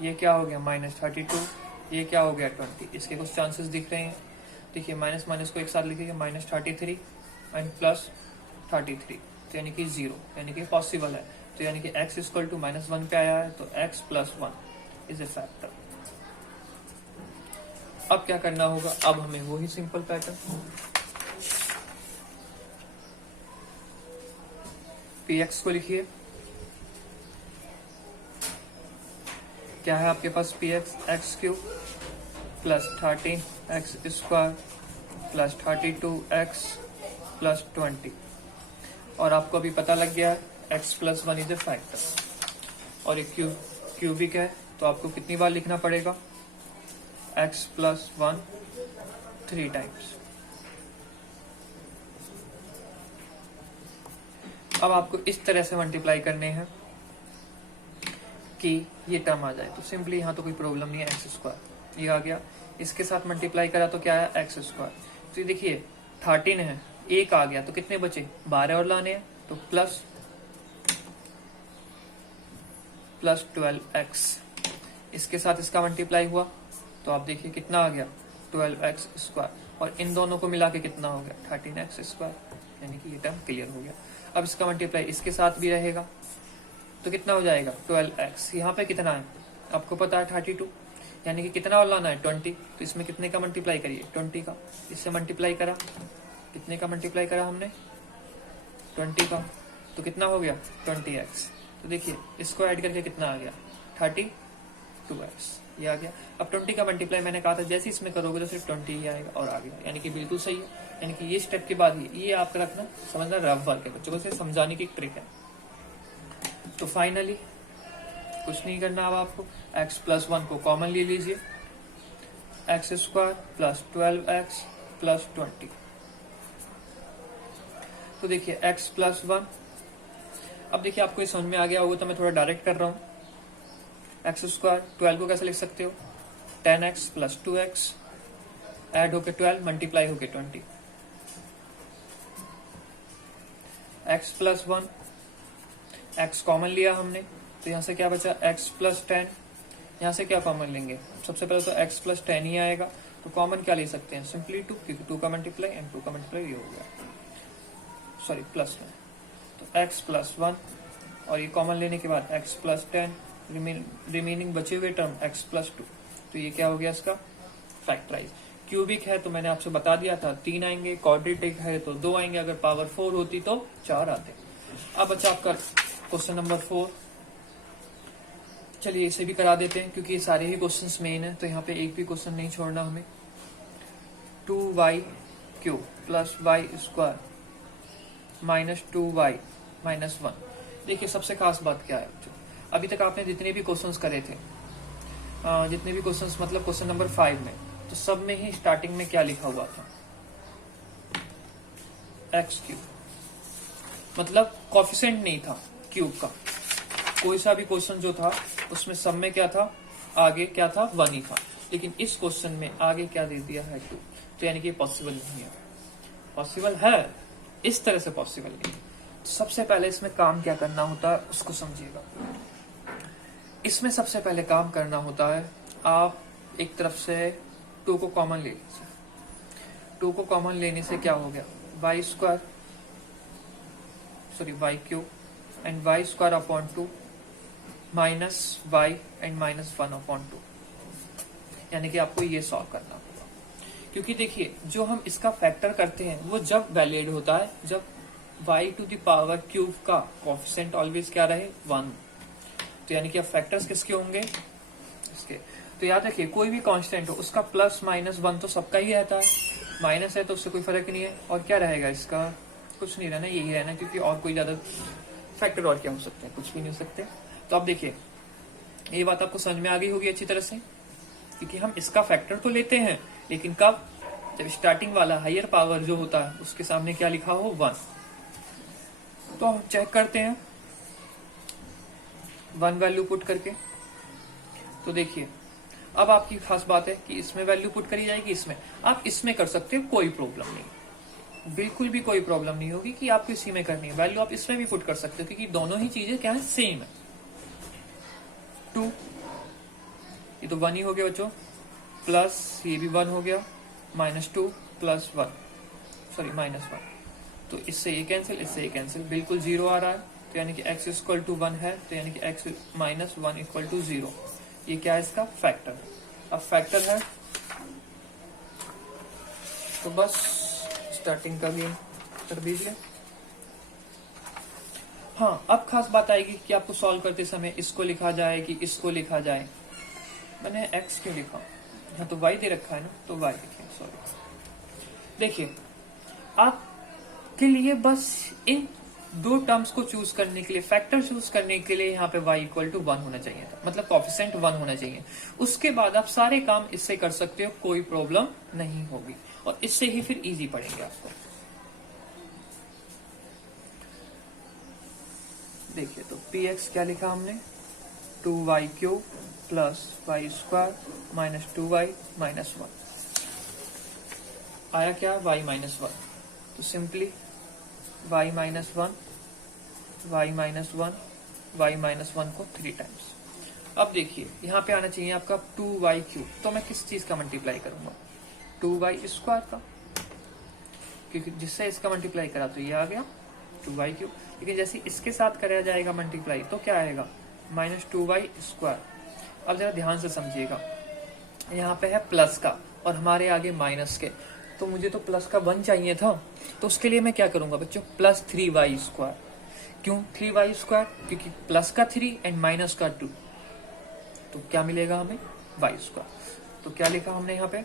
ये क्या हो गया -32, ये क्या हो गया 20। इसके कुछ चांसेस दिख रहे हैं, देखिए माइनस को एक साथ लिखिए, -33 एंड +33, तो यानी कि 0, यानी कि पॉसिबल है। तो यानी कि x = -1 पे आया है, तो x + 1 इज ए फैक्टर। अब क्या करना होगा, अब हमें वही सिंपल पैटर्न, px को लिखिए, क्या है आपके पास px, x³ plus 13 x square plus 32x plus 20। और आपको अभी पता लग गया है x plus 1 is a factor और एक क्यूबिक है, तो आपको कितनी बार लिखना पड़ेगा x प्लस 1 3 टाइम्स। अब आपको इस तरह से मल्टीप्लाई करने हैं कि ये टर्म आ जाए, तो सिंपली यहाँ तो कोई प्रॉब्लम नहीं है, एक्स स्क्वायर ये आ गया, इसके साथ मल्टीप्लाई करा तो क्या है एक्स स्क्वायर। तो ये देखिए 13 है, एक आ गया तो कितने बचे 12 और लाने हैं, तो प्लस 12x, इसके साथ इसका मल्टीप्लाई हुआ तो आप देखिए कितना आ गया 12x स्क्वायर, और इन दोनों को मिला के कितना हो गया 13x स्क्वायर, यानी कि ये टर्म क्लियर हो गया। अब इसका मल्टीप्लाई इसके साथ भी रहेगा तो कितना हो जाएगा 12x, यहाँ पे कितना है आपको पता है 32, यानी कि कितना और लाना है 20, तो इसमें कितने का मल्टीप्लाई करिए 20 का, इससे मल्टीप्लाई करा, कितने का मल्टीप्लाई करा हमने 20 का, तो कितना हो गया 20x। तो देखिए इसको ऐड करके कितना आ गया 32x, ये आ गया। अब 20 का मल्टीप्लाई मैंने कहा था जैसे इसमें करोगे तो सिर्फ 20 ही आएगा और आ गया, यानी कि बिल्कुल सही है। यानी कि ये स्टेप के बाद ये आपका रखना समझना रफ वर्क है, बच्चों को से समझाने की एक ट्रिक है। तो फाइनली कुछ नहीं करना, अब आपको x प्लस 1 को कॉमन ले लीजिए, x square plus 12x plus 20। तो देखिए x प्लस 1, अब देखिए आपको ये समझ में आ गया होगा तो मैं थोड़ा डायरेक्ट कर रहा हूँ। एक्स स्क्वायर 12 को कैसे लिख सकते हो 10x प्लस 2x ऐड होके 12 मल्टीप्लाई होके 20, x प्लस 1, x कॉमन लिया हमने तो यहाँ से क्या बचा x प्लस 10, यहाँ से क्या कॉमन लेंगे, सबसे पहले तो x प्लस 10 ही आएगा, तो कॉमन क्या ले सकते हैं सिंपली 2, क्योंकि 2 का मल्टीप्लाई एंड 2 का मल्टीप्लाई ये हो गया, सॉरी प्लस है, तो x प्लस 1 और ये कॉमन लेने के बाद x प्लस 10, रिमेनिंग बचे हुए टर्म x प्लस 2, तो ये क्या हो गया इसका फैक्टराइज। क्यूबिक है तो मैंने आपसे बता दिया था 3 आएंगे, क्वाड्रेटिक है तो 2 आएंगे, अगर पावर 4 होती तो 4 आते। अब बच्चा आपका क्वेश्चन नंबर 4, चलिए इसे भी करा देते हैं क्योंकि ये सारे ही क्वेश्चंस मेन है, तो यहाँ पे एक भी क्वेश्चन नहीं छोड़ना हमें। 2y cube plus y square minus 2y minus 1। देखिए सबसे खास बात क्या है, अभी तक आपने जितने भी क्वेश्चंस करे थे, जितने भी क्वेश्चंस मतलब क्वेश्चन नंबर 5 में, तो सब में ही स्टार्टिंग में क्या लिखा हुआ था एक्स क्यूब, मतलब कॉफिशिएंट नहीं था क्यूब का, कोई सा भी क्वेश्चन जो था उसमें सब में क्या था आगे क्या था 1 ही था, लेकिन इस क्वेश्चन में आगे क्या दे दिया है 2, तो यानी कि पॉसिबल नहीं है, पॉसिबल है इस तरह से पॉसिबल नहीं। तो सबसे पहले इसमें काम क्या करना होता है उसको समझिएगा। इसमें सबसे पहले काम करना होता है, आप एक तरफ से 2 को कॉमन ले लीजिए, 2 को कॉमन लेने से क्या हो गया y square, sorry y cube and y square upon 2 minus y and minus 1 upon 2, यानी कि आपको ये सॉल्व करना होगा। क्योंकि देखिए जो हम इसका फैक्टर करते हैं वो जब वैलिड होता है जब y to the power cube का कोएफिशिएंट ऑलवेज क्या रहे 1, तो यानी कि अब फैक्टर्स किसके होंगे इसके। तो याद रखिए कोई भी कांस्टेंट हो उसका प्लस माइनस 1 तो सबका ही रहता है, माइनस है तो उससे कोई फर्क नहीं है, और क्या रहेगा इसका कुछ नहीं रहना, यही रहना, क्योंकि और कोई ज्यादा फैक्टर और क्या हो सकते हैं, कुछ भी नहीं हो सकते। तो अब देखिए ये बात आपको समझ में आ गई होगी अच्छी तरह से, क्योंकि हम इसका फैक्टर तो लेते हैं लेकिन कब, जब स्टार्टिंग वाला हायर पावर जो होता है उसके सामने क्या लिखा हो 1। तो हम चेक करते हैं 1 वैल्यू पुट करके, तो देखिए अब आपकी खास बात है कि इसमें वैल्यू पुट करी जाएगी, इसमें आप इसमें कर सकते हो, कोई प्रॉब्लम नहीं, बिल्कुल भी कोई प्रॉब्लम नहीं होगी कि आपको इसी में करनी है, वैल्यू आप इसमें भी पुट कर सकते हो, क्योंकि दोनों ही चीजें क्या है सेम है। 2 ये तो 1 ही हो गया बच्चों, प्लस ये भी 1 हो गया, माइनस 2 प्लस 1, सॉरी माइनस 1, तो इससे ये कैंसिल, इससे ये कैंसिल, बिल्कुल 0 आ रहा है, तो यानी कि x इक्वल टू 1 है, तो यानी कि x माइनस 1 इक्वल टू 0, ये क्या है इसका फैक्टर। अब फैक्टर है तो बस स्टार्टिंग का भी कर दीजिए। हाँ अब खास बात आएगी कि आपको सॉल्व करते समय इसको लिखा जाए कि इसको लिखा जाए। मैंने x क्यों लिखा, हाँ तो y दे रखा है ना, तो y लिखिए, सॉरी। देखिए आपके लिए बस इन दो टर्म्स को चूज करने के लिए, फैक्टर चूज करने के लिए यहाँ पे y इक्वल टू 1 होना चाहिए था, मतलब कॉफिशिएंट 1 होना चाहिए। उसके बाद आप सारे काम इससे कर सकते हो, कोई प्रॉब्लम नहीं होगी, और इससे ही फिर इजी पड़ेंगे आपको। देखिए तो px क्या लिखा हमने, 2y cube plus y square minus 2y minus 1, आया क्या y माइनस 1, तो simply y minus 1, y minus 1, y minus 1 को 3 टाइम्स। अब देखिए यहाँ पे आना चाहिए आपका 2y क्यूब, तो मैं किस चीज का मल्टीप्लाई करूंगा, 2y स्क्वायर का, क्योंकि जिससे इसका मल्टीप्लाई करा तो ये आ गया 2y क्यूब। लेकिन जैसे इसके साथ कराया जाएगा मल्टीप्लाई तो क्या आएगा, माइनस 2y स्क्वायर। अब जरा ध्यान से समझिएगा, यहाँ पे है प्लस का और हमारे आगे माइनस के, तो मुझे तो प्लस का 1 चाहिए था, तो उसके लिए मैं क्या करूंगा बच्चों, प्लस 3y स्क्वायर। क्यों 3y स्क्वायर, क्योंकि प्लस का 3 एंड माइनस का 2, तो क्या मिलेगा हमें, y स्क्वायर। तो क्या लिखा हमने यहाँ पे,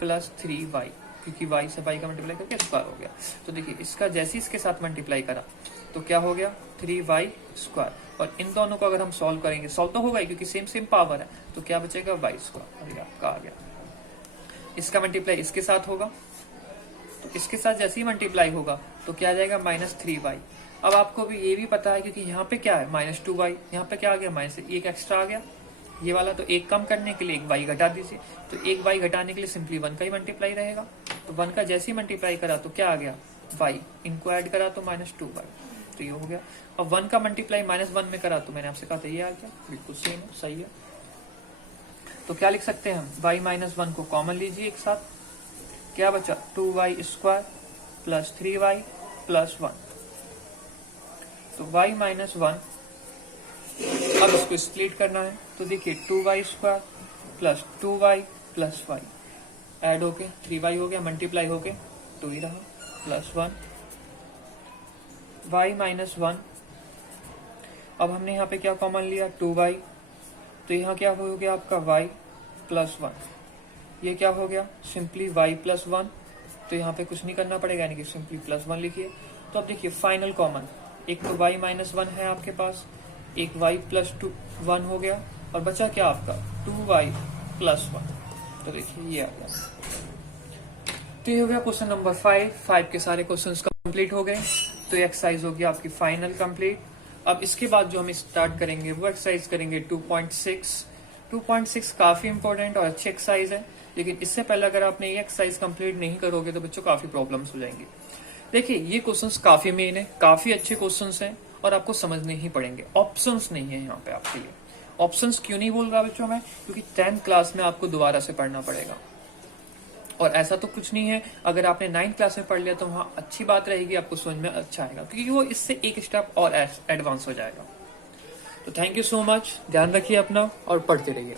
प्लस 3y, क्योंकि y से y का मल्टीप्लाई करके स्क्वायर हो गया। तो देखिए इसका जैसे इसके साथ मल्टीप्लाई करा तो क्या हो गया, 3y स्क्वायर, और इन दोनों को अगर हम सॉल्व करेंगे, सॉल्व तो होगा ही क्योंकि सेम सेम पावर है, तो क्या बचेगा, y स्क्वायर, और ये आपका आ गया। इसका मल्टीप्लाई इसके साथ होगा, तो इसके साथ जैसे ही मल्टीप्लाई होगा तो क्या आ जाएगा, माइनस 3y। अब आपको भी ये भी पता है क्योंकि यहाँ पे क्या है, माइनस 2y, यहाँ पे क्या आ गया, माइनस एक एक्स्ट्रा आ गया, ये वाला, तो एक कम करने के लिए एक y घटा दीजिए, तो एक y घटाने के लिए सिंपली 1 का ही मल्टीप्लाई रहेगा, तो 1 का जैसे ही मल्टीप्लाई करा तो क्या आ गया, y, इनको ऐड करा तो माइनस 2y, तो ये हो गया। अब 1 का मल्टीप्लाई माइनस 1 में करा तो मैंने आपसे कहा था ये आ गया, बिल्कुल सेम है, सही है। तो क्या लिख सकते हैं हम, y माइनस 1 को कॉमन लीजिए एक साथ, क्या बचा, 2y square plus 3y plus 1, तो y माइनस 1, अब इसको स्प्लिट करना है, तो देखिए 2y square plus 2y plus y add होके 3y हो गया, मल्टीप्लाई होके 2 ही रहा, प्लस 1, y माइनस 1। अब हमने यहाँ पे क्या कॉमन लिया, 2y, तो यहाँ क्या हो गया आपका y प्लस 1, ये क्या हो गया, सिंपली y प्लस 1, तो यहाँ पे कुछ नहीं करना पड़ेगा, यानी कि सिंपली प्लस 1 लिखिए। तो अब देखिए फाइनल कॉमन, एक तो y माइनस 1 है आपके पास, एक y प्लस 1 हो गया, और बचा क्या आपका 2y प्लस 1, तो देखिए ये आ गया। तो ये हो गया क्वेश्चन नंबर 5 के सारे क्वेश्चंस कंप्लीट हो गए, तो ये एक्सरसाइज होगी आपकी फाइनल कंप्लीट। अब इसके बाद जो हम स्टार्ट करेंगे वो एक्सरसाइज करेंगे 2.6 काफी इंपॉर्टेंट और अच्छी एक्सरसाइज है, लेकिन इससे पहले अगर आपने ये एक्सरसाइज कंप्लीट नहीं करोगे तो बच्चों काफी प्रॉब्लम्स हो जाएंगी। देखिए ये क्वेश्चंस काफी मेन है, काफी अच्छे क्वेश्चंस हैं और आपको समझने ही पड़ेंगे, ऑप्शंस नहीं है यहाँ पे आपके लिए। ऑप्शंस क्यों नहीं बोल रहा बच्चों मैं, क्योंकि 10th क्लास में आपको दोबारा से पढ़ना पड़ेगा, और ऐसा तो कुछ नहीं है अगर आपने 9th क्लास में पढ़ लिया तो वहां अच्छी बात रहेगी, आपको समझ में अच्छा आएगा, क्योंकि वो इससे एक स्टेप और एडवांस हो जाएगा। तो थैंक यू सो मच, ध्यान रखिए अपना और पढ़ते रहिए।